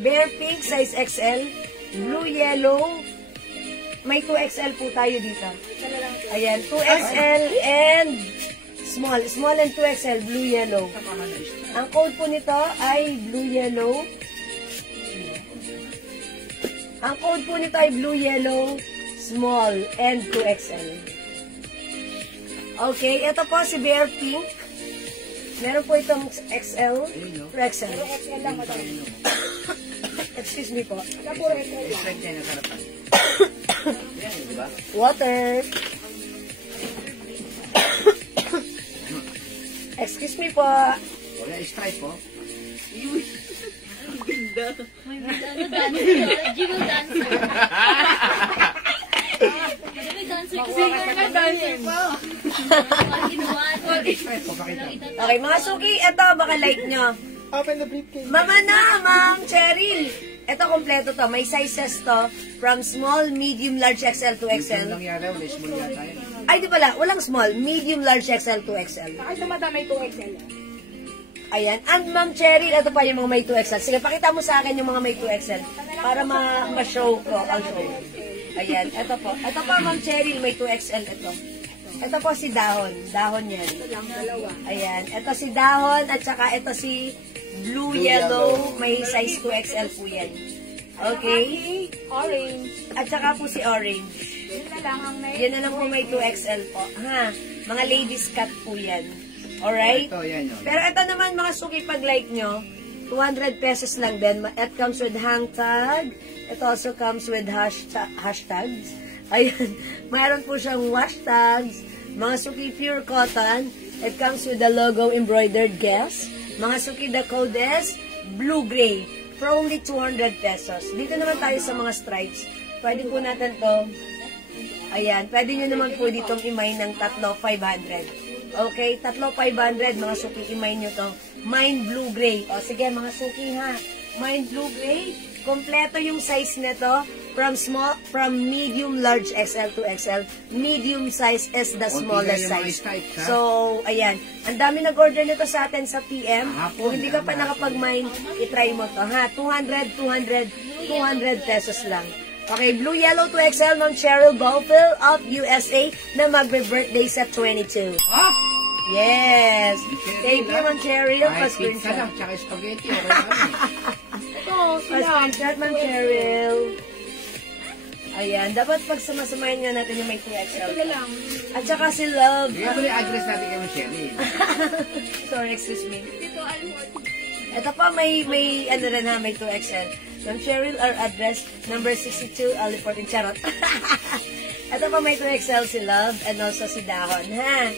Bear pink, size XL. Blue yellow, may 2XL po tayo dito. Ayan, 2XL and small. Small and 2XL, blue yellow. Ang code po nito ay blue yellow. Ang code po nito ay blue yellow, small and 2XL. Okay, ito po si Bear Pink. Meron po itong XL, XL. XL lang, madam. Excuse me po. Puro XL lang. Water. Excuse me po. Wala, stripe po. May ano, dancer. Jiggle dancer. May dancer kasi May dancer po. Okay, mga suki, ito, baka like nyo. Open the briefcase. Mama na, Ma'am Cheryl. Ito, kompleto to. May sizes to from small, medium, large, XL to Ito XL. lang yata, wala small yata yun. Ay, di pala, walang small. Medium, large, XL, 2XL. Bakit naman may 2XL? Ayan. And Ma'am Cheryl, ito pa yung mga may 2XL. Sige, pakita mo sa akin yung mga may 2XL para ma-show ko ang show. Ayan, ito po. Ito po, Ma'am Cheryl, may 2XL ito. Ito po si Dahon. Dahon yan. Ayan. Ito si Dahon at saka ito si Blue Yellow. May size 2XL po yan. Okay? Orange. At saka po si Orange. Yun na lang ang may... Yan na lang po may 2XL po. Ha? Mga ladies cut po yan. Alright? Ito, yan yun. Pero ito naman mga suki pag like nyo, 200 pesos lang din. It comes with hang tag. It also comes with hashtags. Ayan. Mayroon po siyang wash tags. Mga suki pure cotton. It comes with the logo embroidered guess. Mga suki the code is blue-gray for only 200 pesos. Dito naman tayo sa mga stripes. Pwede po natin to. Ayan. Pwede nyo naman po ditong imay ng 3,500. Okay, 3,500 mga suki, imay nyo to. Mine blue-gray. O sige mga suki ha. Mine blue-gray. Kompleto yung size nito. From medium, large, XL to XL. Medium size is the smallest size. So, ayan. Ang dami nag-order nito sa atin sa PM. Kung hindi ka pa nakapag-mine, itry mo to ha. 200 pesos lang. Okay, Blue Yellow 2XL ng Cheryl Bowfill of USA na magbe-birthday sa 22. Ah! Yes! Thank you, Ma'am Cheryl. Kahit pizza lang, Pa-screenshot. tsaka spaghetti. Okay kami. Ito, sila. Pa-screenshot, Ma'am Cheryl. Ayan, dapat pagsamasamahin nga natin yung may 2XL. Ito na lang. At saka si Love. Bigyan mo na yung address natin kay Michelle. Sorry, excuse me. Dito, Ito pa, may ano rin ha, may 2XL. Ma'am Cheryl, our address, number 62, Aliporting Charot. Ito pa, may 2XL si Love and also si Dahon, ha?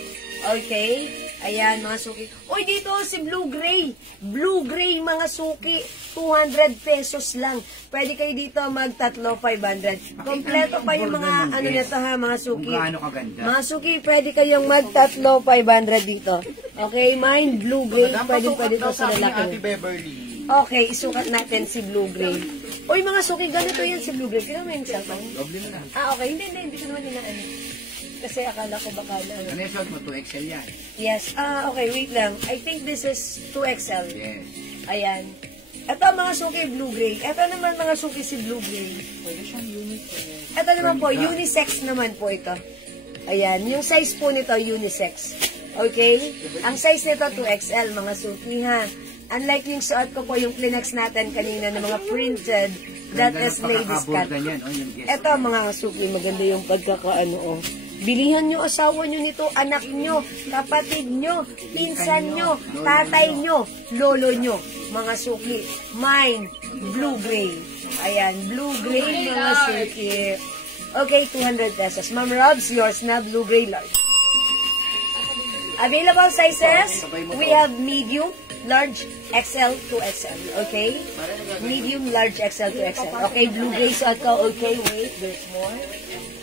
Okay? Ayan, mga suki. Uy, dito si Blue-Gray. Blue-Gray, mga suki. 200 pesos lang. Pwede kayo dito mag-3,500. Kompleto pa yung mga, ano nito ha, mga suki. Kung gaano kaganda. Mga suki, pwede kayong mag-3,500 dito. Okay, mine, Blue-Gray. Pwede to sa Ate lalaki. Beverly. Okay, isukat natin si Blue-Gray. Uy, mga suki, ganito yan si Blue-Gray. Kaya mo yung cellphone? Doble mo na. Okay. Hindi ko naman dinaan. Kasi akala ko baka na ano. Ano yung shot mo? 2XL yan. Yes. Okay, wait lang. I think this is 2XL. Yes. Ayan. Ito mga suki, Blue-Gray. Ito naman mga suki si Blue-Gray. Pwede siyang unisex. Ito naman po, unisex naman po ito. Ayan. Yung size po nito, unisex. Okay? Ang size nito, 2XL, mga suki ha. Unlike yung suot ko po, yung Kleenex natin kanina na mga printed, that is ladies cut. Ito mga suki, maganda yung pagkakaano, oh. Bilihan nyo asawa nyo nito, anak nyo, kapatid nyo, pinsan nyo, tatay nyo, lolo nyo, mga suki. Mine, blue-gray. Ayan, blue-gray mga suki. Okay, 200 pesos. Ma'am Robs, yours na, blue-gray large. Available sizes, we have medium, large, XL to XL. Okay? Medium, large, XL to XL. Okay, blue-gray suot ko. Okay, wait, there's more.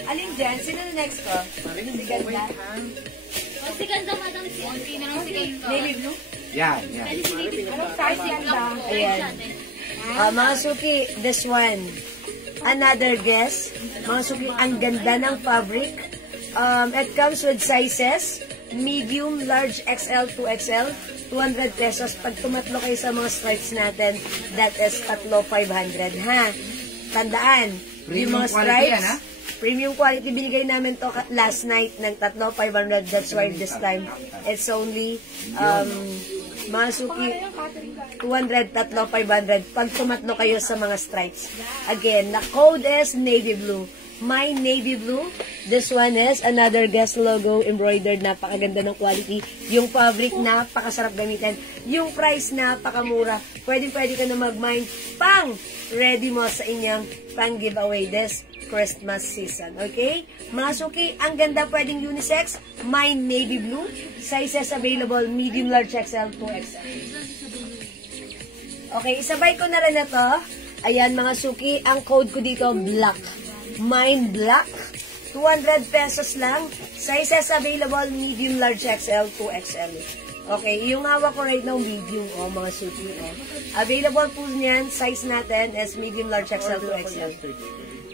Alin dyan? Sino na next ko? Si Ganda? O, si Ganda, madam, si Auntie na lang si Ganda. Navy blue? Yan, yan. Pwede si Navy Blue. Anong size yan ba? Ayan. Mga suki, this one. Another guess. Mga suki, ang ganda ng fabric. It comes with sizes. Medium, large, XL to XL. 200 pesos. Pag tumatlo kayo sa mga stripes natin, that is 3,500, ha? Tandaan, yung mga stripes, yan, ha? premium quality, binigay namin to last night ng 3,500. That's why this time, it's only, mga suki, 200, 3,500. Pag tumatlo kayo sa mga stripes. Again, the code is navy blue. My navy blue. This one is another guest logo embroidered. Napakaganda ng quality. Yung fabric, napakasarap gamitin. Yung price, napakamura. Pwede ka na mag-mine pang ready mo sa inyong pang giveaway this Christmas season. Okay? Mga suki, ang ganda, pwedeng unisex. My navy blue. Sizes available, medium, large, XL, 2XL. Okay, isabay ko na rin na to. Ayan mga suki, ang code ko dito, black. Mine black. 200 pesos lang. Sizes available, medium, large, XL, 2XL. Okay, yung hawak ko right now, medium, mga suki. Available po niyan, size natin is medium, large, XL, 2XL.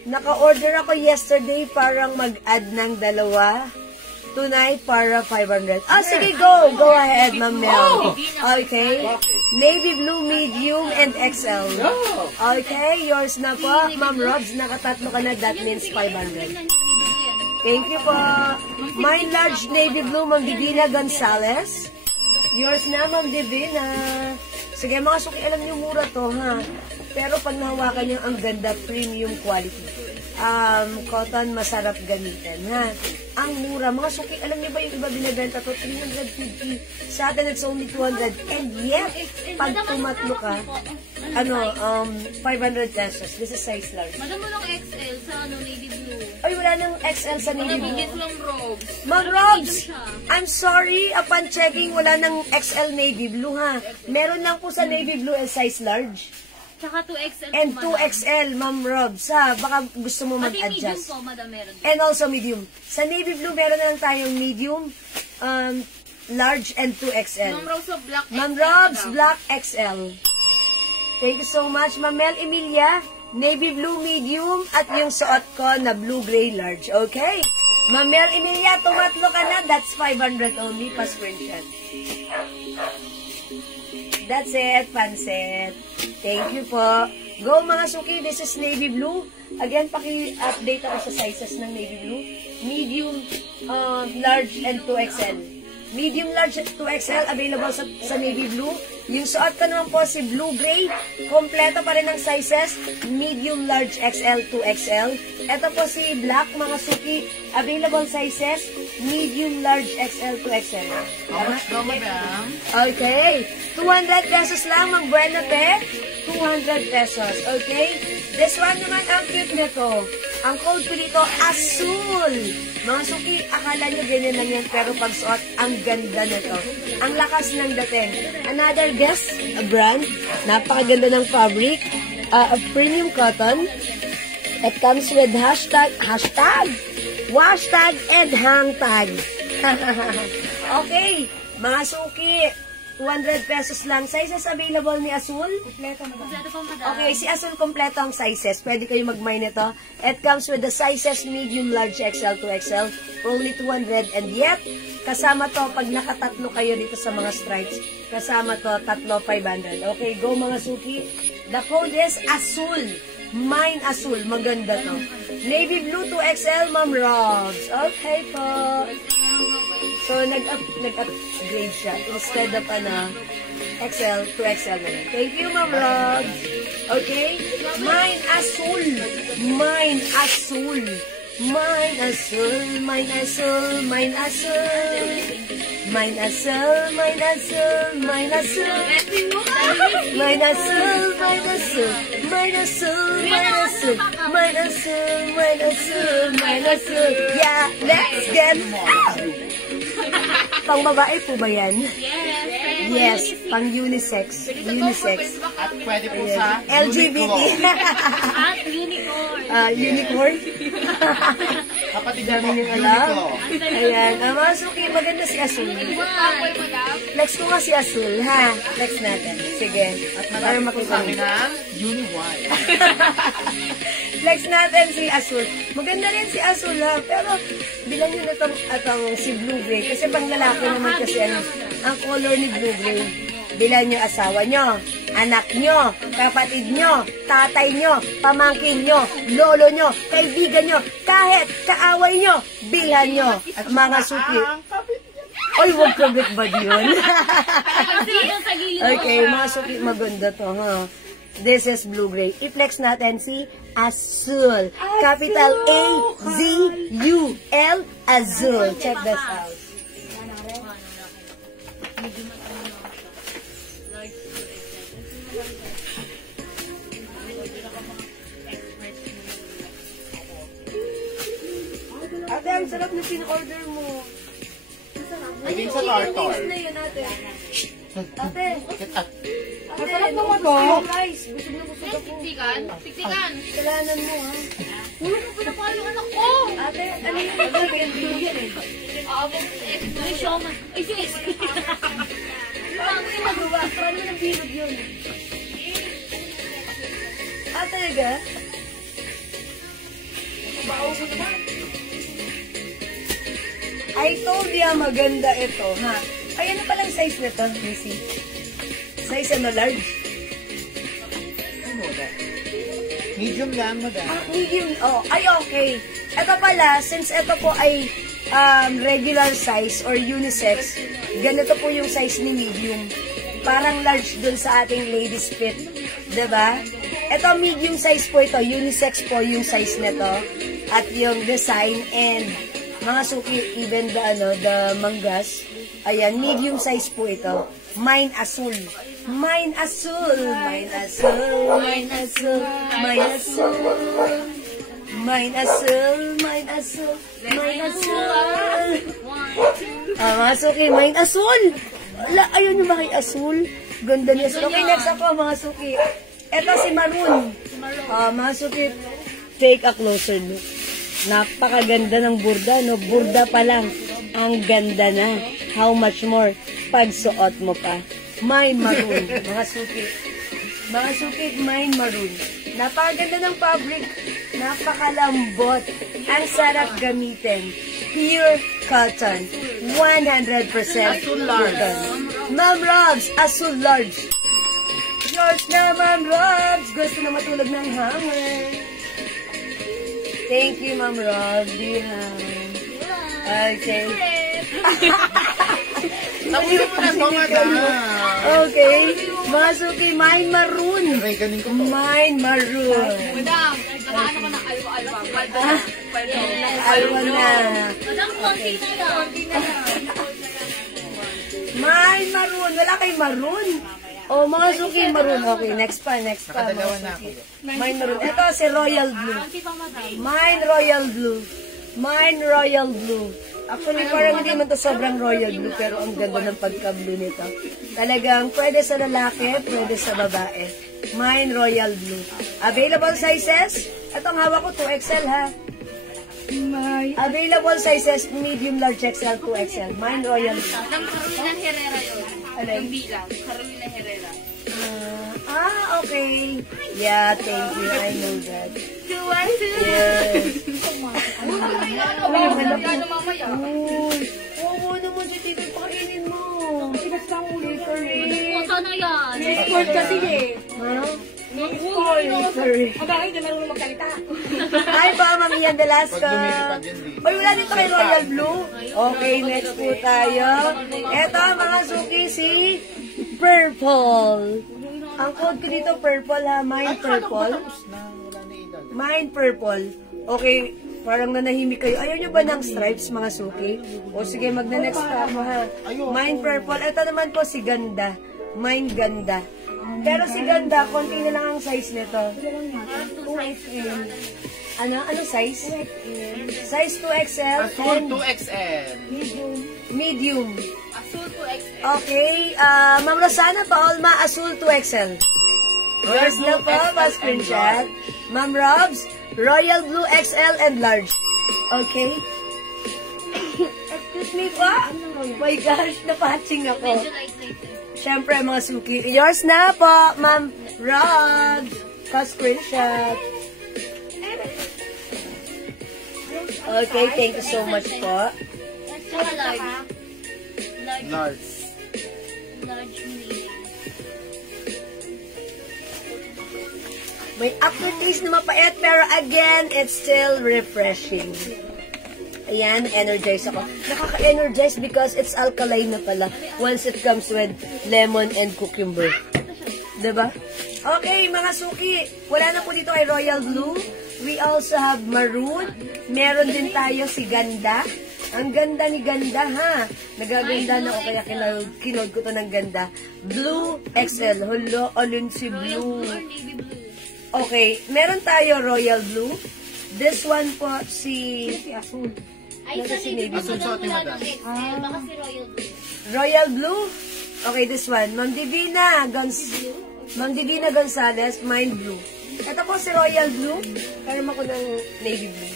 Naka-order ako yesterday, parang mag-add ng dalawa. Tonight para 500. Ah, sige, go. Go ahead, Ma'am Mel. Okay. Navy blue, medium, and XL. Okay, yours na po. Ma'am Robs, nakatatlo ka na. That means 500. Thank you po. Mine large navy blue, Ma'am Divina Gonzalez. Yours na, Ma'am Divina. Sige, mga suki, alam niyo mura to, ha? Pero pag nahawakan niyo, ang ganda, premium quality. Cotton, masarap gamitin, ha? Ang mura. Mga suki, alam niyo ba yung iba binibenta to? 350. Sa atin, it's only 200. And yet, pag tumatlo ka, 500 pesos. This is size large. Madam mo lang XL sa navy blue. Ay, wala nang XL sa navy blue. Bigit lang Robs. Ma'am Robs, I'm sorry, upon checking, wala nang XL navy blue, ha? Meron lang po sa navy blue and size large. Tsaka 2XL And po, madam. 2XL, Ma'am Robs, ha? Baka gusto mo Pati medium mag-adjust. po, madam, meron. And also medium. Sa navy blue, meron na lang tayong medium, large, and 2XL. Ma'am Rose of Black. Ma'am Robs, black XL. Thank you so much. Ma'am Mel Emilia, navy blue medium, at yung suot ko na blue-gray large. Okay? Ma'am Mel Emilia, tumatlo ka na. That's 500 only, pa-screenshot. That's it, pansit. Thank you po. Go mga suki, this is navy blue. Again, paki-update ako sa sizes ng navy blue. Medium, large, and 2XL. Medium, large, 2XL available sa navy blue. Yung suot ko naman po si blue-gray. Kompleto pa rin ang sizes. Medium, large, XL, 2XL. Ito po si black, mga suki. Available sizes. Medium, large, XL, 2XL. How much daw, madam? Okay. 200 pesos lang, Mang Buena Pe. 200 pesos. Okay? This one naman, ang cute nito. Ang code ko dito, Azul. Mga suki, akala nyo ganyan lang yan, pero pag suot, ang ganda nito. Ang lakas ng dating. Another guess, a brand. Napakaganda ng fabric. A premium cotton. It comes with hashtag, and hang tag. Okay, mga suki, 200 pesos lang. Sizes available ni Azul? Kompleto po, madam. Okay, si Azul kompleto ang sizes. Pwede kayo mag-mine ito. It comes with the sizes medium, large, XL, 2XL. Only 200. And yet, kasama to pag nakatatlo kayo dito sa mga stripes. Kasama to, tatlo, 500. Okay, go mga suki. The code is Azul. Mine Azul. Maganda to. Navy blue 2XL, Ma'am Robs. Okay po. So, nag-upgrade siya. Instead of, XL, 2XL na lang. Thank you, Ma'am Robs. Okay? Mine Azul. Mine Azul. Mine Azul. Mine Azul. Mine Azul. Mine Azul. Mine Azul. Mine Azul. Mine Azul. Mine Azul. Mine Azul. Mine Azul. Mine Azul. Mine Azul. Mine Azul. Yeah, let's get out! Pang babae po ba yan? Yes, pang unisex. Unisex. At pwede po sa LGBT. At unicorn. Unicorn. Kapatid Dami niyo niyong po, alam. Uniqlo. Ayan. Mga suki, maganda si Azul. Flex ko nga si Azul, ha? Flex natin. Sige. At Para marami po makita sa mo. akin ng Uni-Y. Flex natin si Azul. Maganda rin si Azul, ha? Pero, bilang yun itong si Blue-Gray. Kasi pang lalaki naman kasi ang color ni Blue-Gray. Bilang nyo asawa nyo, anak nyo, kapatid nyo, tatay nyo, pamangkin nyo, lolo nyo, kaibigan nyo, kahit kaaway nyo, bilhan nyo. Mga suki. Oy, wag forget ba yun? Okay, mga suki, maganda to, ha? This is blue-gray. I-flex natin si Azul. Capital A-Z-U-L, Azul. Check this out. Ate, ang sarap na pin-order mo. Pwedeng sa tartar. Ayun, na yun, ate. Ate, Masarap naman to. guys, busog na busog ako. Tiktikan. Tiktikan. Kailangan mo, ha? Ulo ko pinapalo yung anak ko. Ate, ano yung nagagawin bilog yan eh? Ay, sioma. Ay, sige. Parang hindi magawa. Paano ng bilog yun? Ate, talaga? I told ya, maganda ito, ha? Ay, ano palang size nito, Missy? Size ano, large? Ano ba? Medium lang, madam. Medium, oh, ay okay. Ito pala, since ito po ay regular size or unisex, ganito po yung size ni medium. Parang large dun sa ating ladies fit. Diba? Ito, medium size po ito. Unisex po yung size nito. At yung design and mga suki, even the manggas. Ayan, medium size po ito. Mine Azul. Mine Azul. Mine Azul. Mine Azul. Mine Azul. Mine Azul. Mine Azul. Mine Azul. Mga suki, Mine Azul. Wala, ayun yung mga Azul. Ganda niya. Okay, next ako, mga suki. Ito si Maroon. Mga suki, take a closer look. Napakaganda ng burda, no? Burda pa lang. Ang ganda na. How much more pag suot mo pa. Mine Maroon. Mga suki. Mga suki, Mine Maroon. Napakaganda ng fabric. Napakalambot. Ang sarap gamitin. Pure cotton. 100% cotton. Ma'am Robs, Azul Large. Yours na, Ma'am Robs. Gusto na matulog ng hanger. Thank you, Ma'am Robs. Okay. Nakuha mo na po, madam. Okay. Mga suki, Mine Maroon. Okay, galing ko po. Mine Maroon. Madam, nakaano ko ng alwa-alwa. Alwa na. Madam, konti na lang. Mine Maroon. Wala kay Maroon. Oh, mga suki, Maroon. Okay, next pa. Nakadalawa mga na suki. ako. Mine Maroon. Ito, si Royal Blue. Mine Royal Blue. Mine Royal Blue. Actually, parang hindi man to sobrang royal blue, pero ang ganda ng pagka-blue nito. Talagang pwede sa lalaki, pwede sa babae. Mine Royal Blue. Available sizes? Itong hawak ko, 2XL ha. Available sizes, medium, large XL, 2XL. Mine Royal Blue. Madam, Carolina Herrera yun. Alin? Yung bilang. Carolina Herrera. Okay. Yeah, thank you. I know that. 2 and 2. Yes. Ano mamaya? Oo naman si Tito, pakainin mo. Tigas lang ulit. Puta na yan. Discord kasi eh. Ha? Sorry. Bakit na marunong magsalita? Hi pa, Ma'am Ian Velasco. Pag lumilipad yun, di. Uy, wala dito kay Royal Blue. Okay, next po tayo. Eto, mga suki, si Purple. Ang code ko dito, Purple ha. Mine Purple. Na, wala na edad. Mine Purple. Okay, parang nanahimik kayo. Ayaw nyo ba ng stripes, mga suki? O sige, magna-next pa ako ha. Mine Purple. Ito naman po si Ganda. Mine Ganda. Pero si Ganda, konti na lang ang size nito. 2XL. Ano size? Size 2XL Azul and 2XL. medium. Azul 2X. Okay, Ma'am Rosana Paolma, Azul 2XL. Yours na po, pa-screenshot. Ma'am Robs, Royal Blue XL and large. Okay? Excuse me po. My gosh, napatching ako. Medyo light. Siyempre, mga suki. Yours na po, Ma'am Robs. Pa-screenshot. Okay, thank you so much po. Tsaka large. Large. Large medium. May aftertaste na mapait, pero again, it's still refreshing. Ayan, energize ako. Nakaka-energize because it's alkaline na pala once it comes with lemon and cucumber. Diba? Okay, mga suki. Wala na po dito kay Royal Blue. We also have maroon. Meron din tayo si Ganda. Ang ganda ni Ganda, ha? Nagaganda na ako kaya kinod ko to ng Ganda. Blue XL. Hulo, alin si Blue. Okay, meron tayo Royal Blue. This one po si Azul. Ay, sa navy blue Azul madam sa wala ating ng XL. Baka si Royal Blue. Royal Blue. Okay, this one. Ma'am Divina Gonzalez, Mine Blue. Ito po si Royal Blue. Karam ako ng Navy Blue.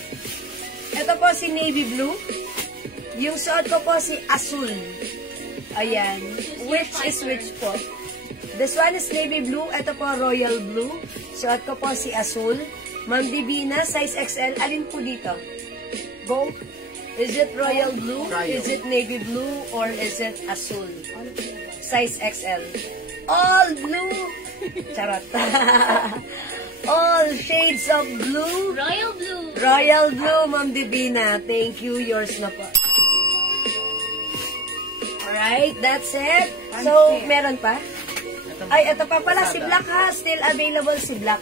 Ito po si Navy Blue. Yung suot ko po si Azul. Ayan. Which is which po? This one is Navy Blue. Ito po Royal Blue. Suot ko po si Azul. Ma'am Divina, size XL. Alin po dito? Both? Is it royal blue? Royal. Is it navy blue? Or is it azul? Size XL. All blue. Charot. All shades of blue. Royal blue. Royal blue, Ma'am Divina. Thank you. Yours na po. Alright, that's it. So, meron pa? Ay, ito pa pala, si Black ha. Still available si Black.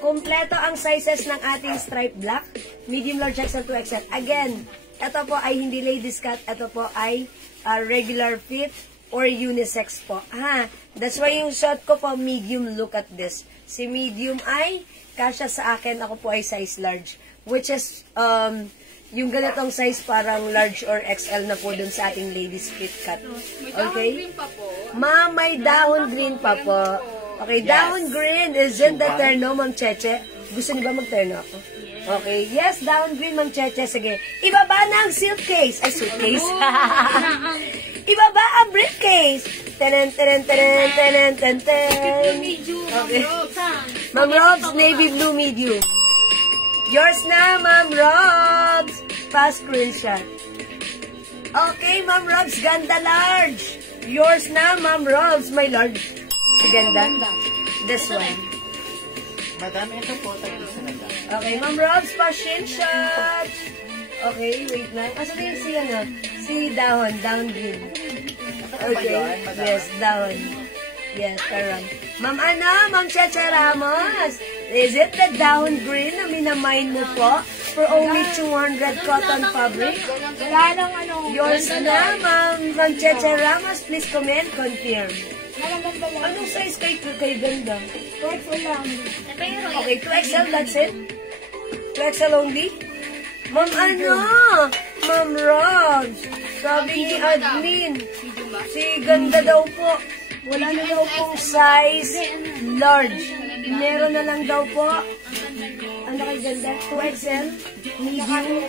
Kompleto ang sizes ng ating stripe black. Medium, large, XL, 2XL. Again, ito po ay hindi ladies cut. Ito po ay regular fit or unisex po. Ha? That's why yung shot ko po, medium. Look at this. Si medium ay kasya sa akin. Ako po ay size large. Which is, yung ganitong size parang large or XL na po dun sa ating ladies fit cut. Okay? Green pa po. Ma'am, may dahon green pa po. Okay, dahon green. Is it the terno, Ma'am Cheche? Gusto niyo ba mag-terno ako? Okay, yes, dahon green, Ma'am Cheche. Sige, ibaba na ang silk case. Ay, suitcase. Ibaba ang briefcase. Tenen, tenen, tenen, tenen, tenen, tenen. Okay. Ma'am Robs, navy blue medium. Yours na, Ma'am Robs. Fast screenshot. Okay, Ma'am Robs, ganda large. Yours na, Ma'am Robs. May large. Si ganda. This one. Madam, ito po, tag-isa na lang. Okay, Ma'am Robs, passion shot. Okay, wait na. Asa din si ano? Si dahon green. Okay, yes, dahon. Yes, around. Ma'am Ana, Ma'am Cheche Ramos. Is it the dahon green na minamine mo po? For only 200 cotton fabric? Wala nang ano. Yours na, Ma'am Cheche Ramos. Please comment, confirm. Maganda lang. Anong size kay ganda? 2XL lang. Pero, Okay, 2XL, that's it? 2XL only? Ma'am ano? Ma'am Robs. Sabi ni admin. Si ganda daw po. Wala na daw pong size large. Meron na lang daw po. Ano kay ganda? 2XL? Medium?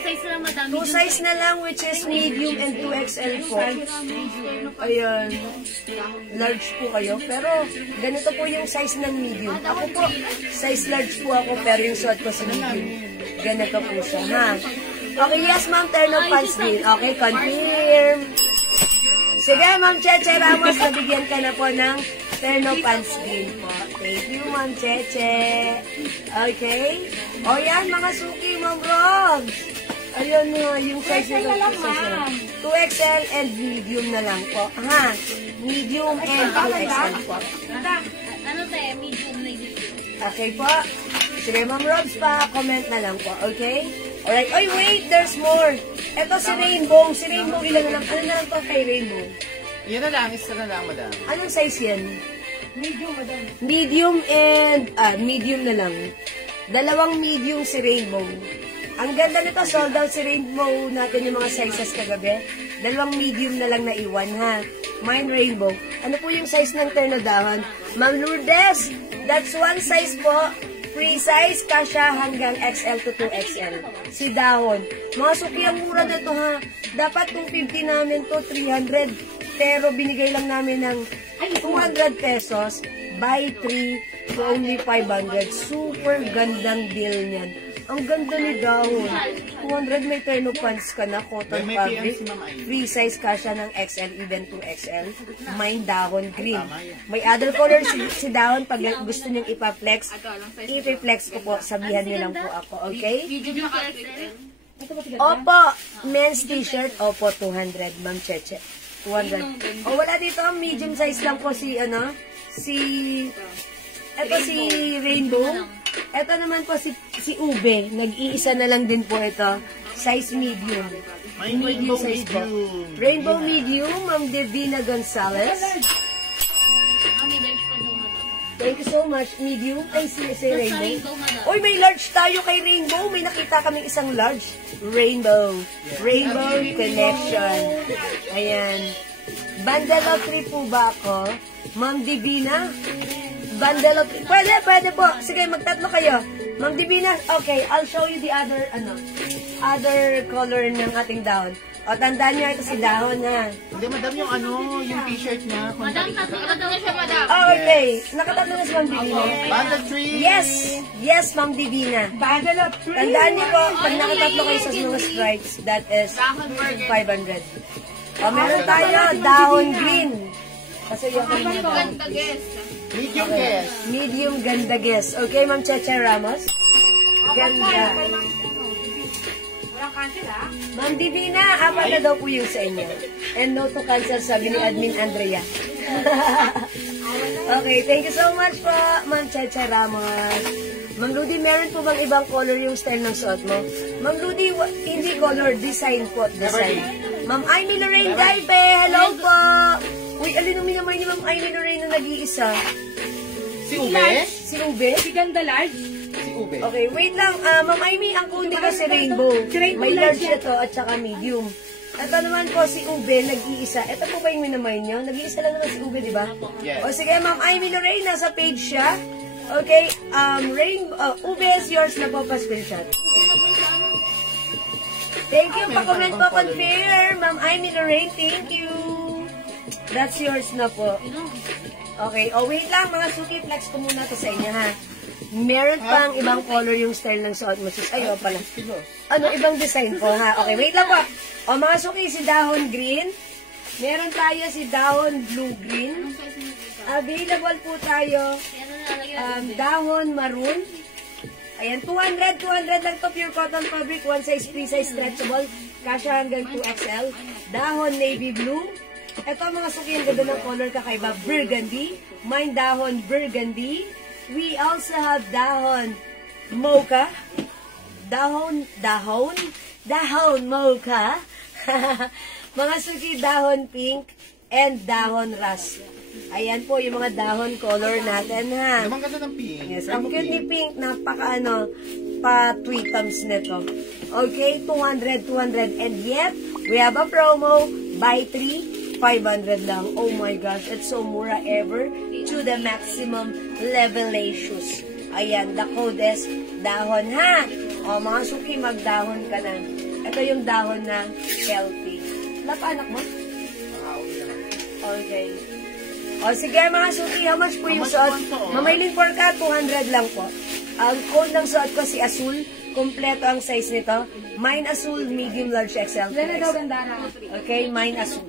yung size lang madami. 2 size na lang, which is medium and 2XL po. Ayan. Large po kayo. Pero, ganito po yung size ng medium. Ako po, size large po ako, pero yung suot ko sa medium. Ganito po siya, ha? Okay, yes, ma'am, turn of pants din. Okay, confirm. Sige, Ma'am Cheche Ramos, nabigyan ka na po ng turn of pants din po. Thank you, Ma'am Cheche. Okay? O yan, mga suki, Ma'am Robs. Ayun mo, yung size nito. 2XL and medium na lang po. Ha? Medium and 2XL po. Ano tayo? Medium ladies. Okay po. Sige, Ma'am Robs pa, comment na lang po. Okay? Alright. Oy, wait, there's more. Ito si Rainbow. Si Rainbow, ilan na lang? Ano na lang to kay Rainbow? Yan na lang, isa na lang, madam. Anong size yan? Medium, madam. Medium and, medium na lang. Dalawang medium si Rainbow. Ang ganda nito, sold out si Rainbow natin yung mga sizes kagabi. Dalawang medium na lang na iwan, ha? Mine Rainbow. Ano po yung size ng ternodahon? Ma'am Lourdes, that's one size po. Free size, kasya hanggang XL to 2XL. Si dahon. Mga suki, ang mura na ito, ha? Dapat kung 50 namin to, 300. Pero binigay lang namin ng 200 pesos. Buy 3 for only 500. Super gandang deal niyan. Ang ganda ni dahon. 200 may terno pants ka na, cotton May fabric. PM si Ma'am Ay. Free size kasya ng XL, even 2XL. Mine dahon green. May other color si dahon. Pag gusto niyong ipa-flex, ipi-flex ko po. Sabihan niyo lang po ako, okay? Medium na XL. Opo, men's t-shirt. Opo, 200, Ma'am Cheche. 200. O, wala dito. Medium size lang po si, ito si Rainbow. Ito naman po si Ube. Nag-iisa na lang din po ito. Size medium. May rainbow size po. medium. Rainbow medium, Ma'am Divina Gonzalez. May large pa daw madam. Thank you so much. Medium. Ay, si Rainbow. Rainbow, madam. Uy, may large tayo kay Rainbow. May nakita kaming isang large. Rainbow. Rainbow Connection. Ayan. Bundle of 3 po ba ako? Ma'am Divina? Bundle of 3. Pwede po. Sige, magtatlo kayo. Ma'am Divina, okay, I'll show you the other color ng ating dahon. O, tandaan niyo, ito si dahon, ha? Hindi, madam, yung yung t-shirt niya. Madam, tatlo na siya, madam. Oh, okay. Nakatatlo na si Ma'am Divina. Bundle 3. Yes! Yes, Ma'am Divina. Bundle of 3. Tandaan niyo po, pag nakatatlo kayo sa mga stripes, that is 500. O, meron tayo, dahon green. Kasi yung kanya dahon. Ganda guess. Medium guess. Medium ganda guess. Okay, Ma'am Cheche Ramos? Ganda. Walang cancel, ha? Ma'am Divina, apat na daw po yung sa inyo. And no to cancel, sabi ni Admin Andrea. Okay, thank you so much po, Ma'am Cheche Ramos. Ma'am Ludi, meron po bang ibang color yung style ng suot mo? Ma'am Ludi, hindi color, design po, design. Ma'am Amy Lorraine Gaipe, hello po! Uy, alin naman naman ni Ma'am Amy Lorraine na nag-iisa? Si Ube? Si Ube? Si Ganda Large. Si Ube. Okay, wait lang. Ma'am Amy, ang kundi kasi rainbow. May large ito at saka medium. Ito naman po si Ube, nag-iisa. Ito po ba yung minamay niyo? Nag-iisa lang naman si Ube, di ba? Yes. O sige, Ma'am Amy Lorraine, nasa page siya. Okay, Ube is yours na po pa-screenshot. Thank you, pa-comment po, confirm. Ma'am Amy Lorraine, thank you. That's yours na po. Okay, wait lang, mga suki, flex ko muna to sa inyo, ha? Meron pang ibang color yung style ng suot mo. Sus, ayaw pala. Ano, ibang design po, ha? Okay, wait lang po. O, mga suki, si dahon green. Meron tayo si dahon blue-green. Available po tayo, dahon maroon. Ayan, 200 lang to, pure cotton fabric, one size, free size, stretchable. Kasha hanggang 2XL. Dahon navy blue. Ito mga suki, ang ganda ng color, kakaiba, burgundy. Mine dahon burgundy. We also have dahon mocha. Dahon mocha. Mga suki, dahon pink and dahon rust. Ayan po yung mga dahon color natin, ha. Naman ganda ng pink. Yes, ang cute ni pink, napaka pa-tweetums nito. Okay, 200, and yet, we have a promo, buy 3, 500 lang. Oh my gosh, it's so mura ever to the maximum levelatious. Ayan, the code is dahon, ha? O, mga suki, magdahon ka na. Ito yung dahon na healthy. Wala pa anak mo? Okay. O, sige mga suki, how much po yung suot? Mamailin for ka, 200 lang po. Ang code ng suot ko si Azul. Kompleto ang size nito. Mine Azul, medium, large, XL. Okay, mine Azul.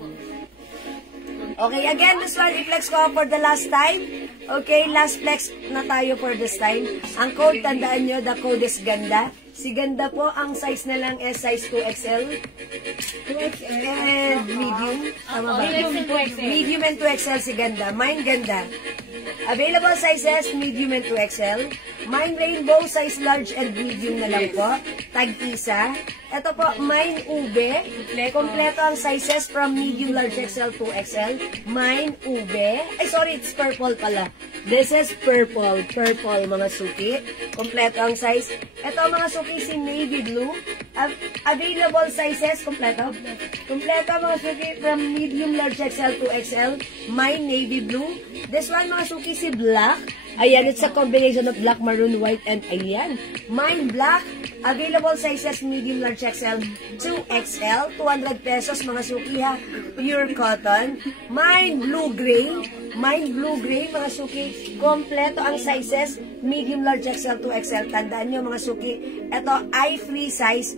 Okay, again, this one, i-flex ko for the last time. Okay, last flex na tayo for this time. Ang code, tandaan nyo, the code is ganda. Si ganda po, ang size na lang is size 2XL. 2XL and medium. Tama ba? Medium and 2XL si ganda. Mine ganda. Available sizes, medium and 2XL. Mine rainbow, size large and medium na lang po. Tag-isa. Ito po, mine ube. Kompleto ang sizes from medium, large, XL to XL. Mine ube. Ay, sorry, it's purple pala. This is purple. Purple, mga suki. Kompleto ang size. Ito, mga suki, si navy blue. Available sizes, kompleto. Kompleto, mga suki, from medium, large, XL to XL. Mine navy blue. This one, mga suki, si black. Ayan, it's a combination of black, maroon, white, and alien. Mine black. Available sizes, medium, large, XL, 2XL, 200 pesos, mga suki, ha, pure cotton. Mine blue-gray, mga suki, kompleto ang sizes, medium, large, XL, 2XL. Tandaan nyo, mga suki, ito ay free size,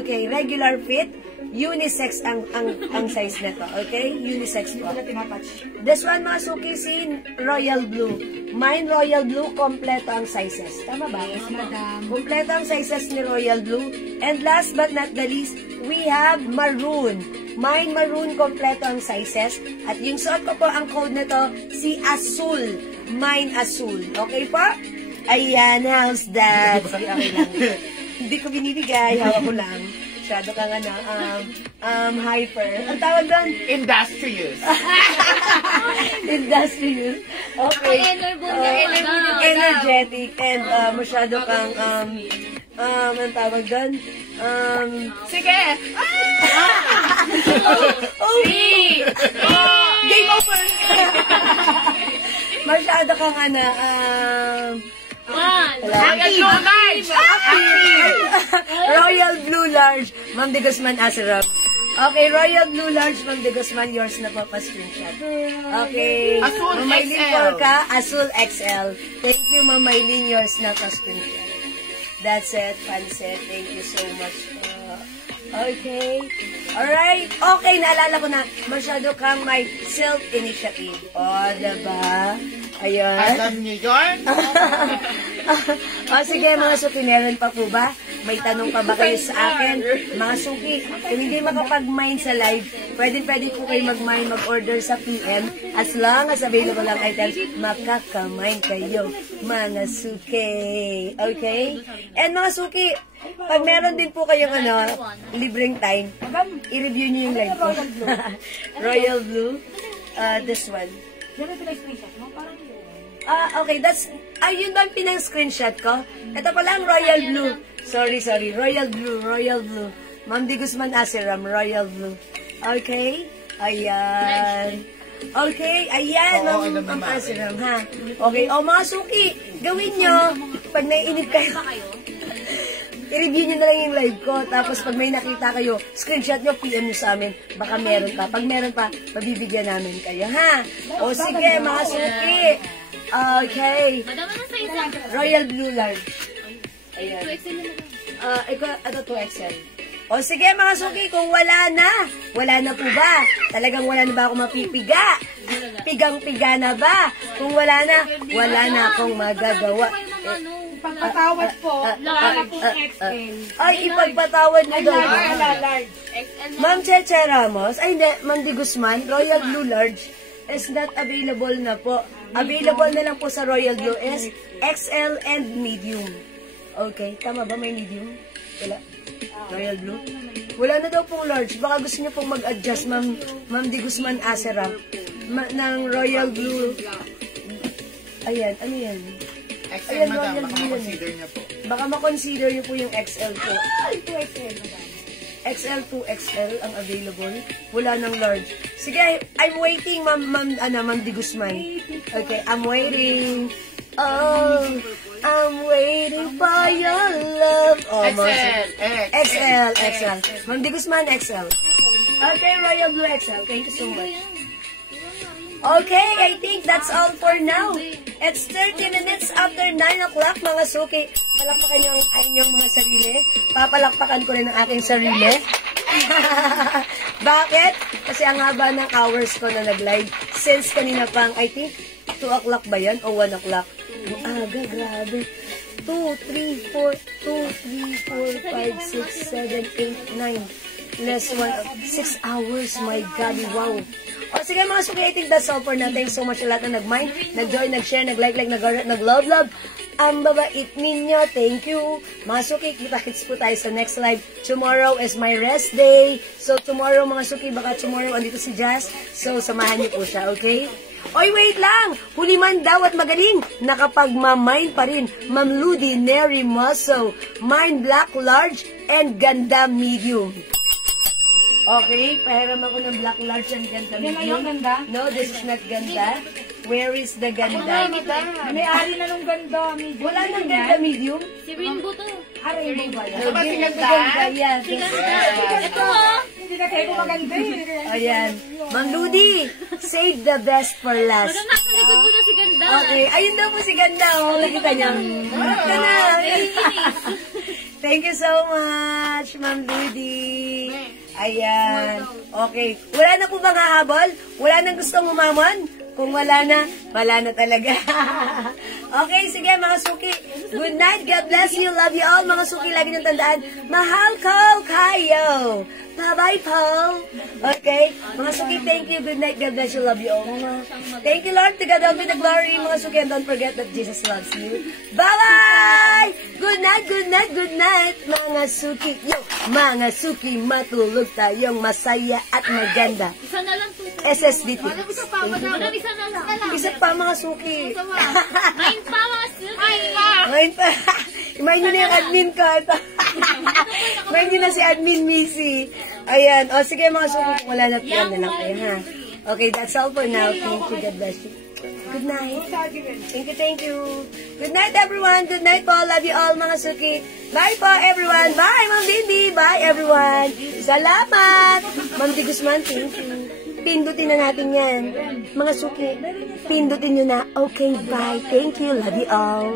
okay, regular fit, unisex ang size nito, okay? Unisex po. This one, mga suki, si royal blue. Mine royal blue, kompleto ang sizes. Tama ba? Yes, madam. Kompleto ang sizes ni royal blue. And last but not the least, we have maroon. Mine maroon, kompleto ang sizes. At yung suot ko po, ang code nito, si azul. Mine azul. Okay po? Ayan, how's that? Okay lang. Hindi ko binibigay, hawak ko lang. Masyado kang hyper. Ang tawag doon? Industrious. Industrious. Okay. Energetic. And masyado kang, ang tawag doon? Sige! Game over! Masyado kang, Hanggang 2 guys! Royal Blue Large, Ma'am de Guzman Asarap. Okay, Royal Blue Large, Ma'am de Guzman, yours na po pa-screenshot. Okay. Azul Ma'am Maylin XL. Porca, Azul XL. Thank you, Ma'am Maylin, yours na pa-screenshot. That's it, Pansit. Thank you so much. Okay. Alright. Okay, naalala ko na, masyado kang may self-initiative. O, diba? Ayun. Alam niyo yun? O, sige, mga suki, meron pa po ba? May tanong pa ba kayo sa akin? Mga suki, kung hindi makapag-mine sa live, pwede po kayo mag-mine, mag-order sa PM. As long as available ang items, makaka-mine kayo, mga suki. Okay? And mga suki, pag meron din po kayong libreng time, i-review nyo yung live ko. Royal Blue. This one. Yan ang pinag-screenshot mo, parang yun. Okay, yun ba ang pinang-screenshot ko? Ito pala ang Royal Blue. Sorry, Royal Blue. Ma'am de Guzman Asiram, Royal Blue. Okay? Ayan. Okay, ayan, Ma'am Asiram, ha? Okay, mga suki, gawin nyo, pag naiinip kayo, i-review nyo na lang yung live ko. Tapos pag may nakita kayo, screenshot nyo, PM nyo sa amin. Baka meron pa. Pag meron pa, mabibigyan namin kayo, ha? O sige, mga suki. Okay. Madama na sa isa. Royal Blue Large. Ayan. 2XL na lang. Ito 2XL. O sige, mga suki, kung wala na po ba? Talagang wala na ba ako mapipiga? Pigang-piga na ba? Kung wala na akong magagawa. Pagpatawad po, wala pong XL. Ay, ipagpatawad niyo daw. Large. Ma'am Cheche Ramos, ay hindi, Ma'am de Guzman, Royal Blue Large is not available na po. Available na lang po sa Royal Blue is XL and medium. Okay, tama ba? May medium? Wala. Royal Blue? Wala na daw pong large. Baka gusto niyo pong mag-adjust, Ma'am de Guzman Asera, ng Royal Blue. Ayan, ano yan? XL, madam. Baka makonsider niya po. Baka makonsider niyo po yung XL po. Ay, 2XL, madam. XL to XL ang available. Wala nang large. Sige, I'm waiting, Ma'am de Guzman. Okay, I'm waiting. Oh, I'm waiting for your love. Oh, XL. Ma'am de Guzman, XL. Okay, Royal Blue XL. Thank you so much. Okay, I think that's all for now. It's 30 minutes after 9 o'clock, mga suki. Palakpakan niyo ang inyong mga sarili. Papalakpakan ko rin ang aking sarili. Bakit? Kasi ang haba ng hours ko na nag-live. Since kanina pang, I think, 2 o'clock ba yan? O 1 o'clock? Ang aga, grabe. 2, 3, 4, 5, 6, 7, 8, 9. Less 1, 6 hours. My God, wow. O sige mga suki, I think that's all for now. Thanks so much sa lahat na nag-mind, nag-join, nag-share, nag-like, nag-love. Ang babait ninyo. Thank you. Mga suki, kita-kits po tayo sa next live. Tomorrow is my rest day. So tomorrow mga suki, baka tomorrow andito si Jazz. So samahan niyo po siya, okay? Oy, wait lang! Huli man daw at magaling, nakapagmamine pa rin. Ma'am Ludi, Neri Mosso, Mine Black Large, and Ganda Medium. Okay, pahiram ako ng Black Large and Ganda Yan na Medium. yung ganda? No, this is not Ganda. Where is the Ganda? May-ari na nung ganda. Wala nang Ganda Medium? Si Rainbow to. Rainbow ba yan? No, Ganda, yan. Ito ah. Hindi na kayo maganda eh. Ayan. Ma'am Ludi, save the best for last. Madam, nasa likod mo na si Ganda. Okay, ayun daw po si Ganda. Oh, nakita niya. Harap ka na. Thank you so much, Ma'am Ludi. Ayan. Okay. Wala na po bang hahabol? Wala nang gustong umamon? Kung wala na talaga. Okay, sige mga suki. Good night. God bless you. Love you all. Mga suki, lagi nang tandaan. Mahal ko kayo. Bye-bye po. Okay. Mga suki, thank you. Good night. God bless you. Love you all. Thank you, Lord. To God all be the glory. Mga suki, and don't forget that Jesus loves you. Bye-bye! Good night, good night, good night. Mga suki. Yo, mga suki, matulog tayong masaya at maganda. Isa na lang to. SSDT. Madam, isa na lang. Isa pa mga suki. Main pa mga suki. Ngayon pa. Imayin nyo na yung admin ko. Imayin nyo na si admin Missy. Ayan. O sige mga suki. Kung wala na yan na lang kayo ha. Okay, that's all for now. Thank you. God bless you. Good night. Thank you, thank you. Good night everyone. Good night po. Love you all mga suki. Bye po, everyone. Bye, Ma'am Baby. Bye, everyone. Salamat. Ma'am D. Guzman, thank you. Pindutin na natin yan. Mga suki, pindutin nyo na. Okay, bye. Thank you. Love you all.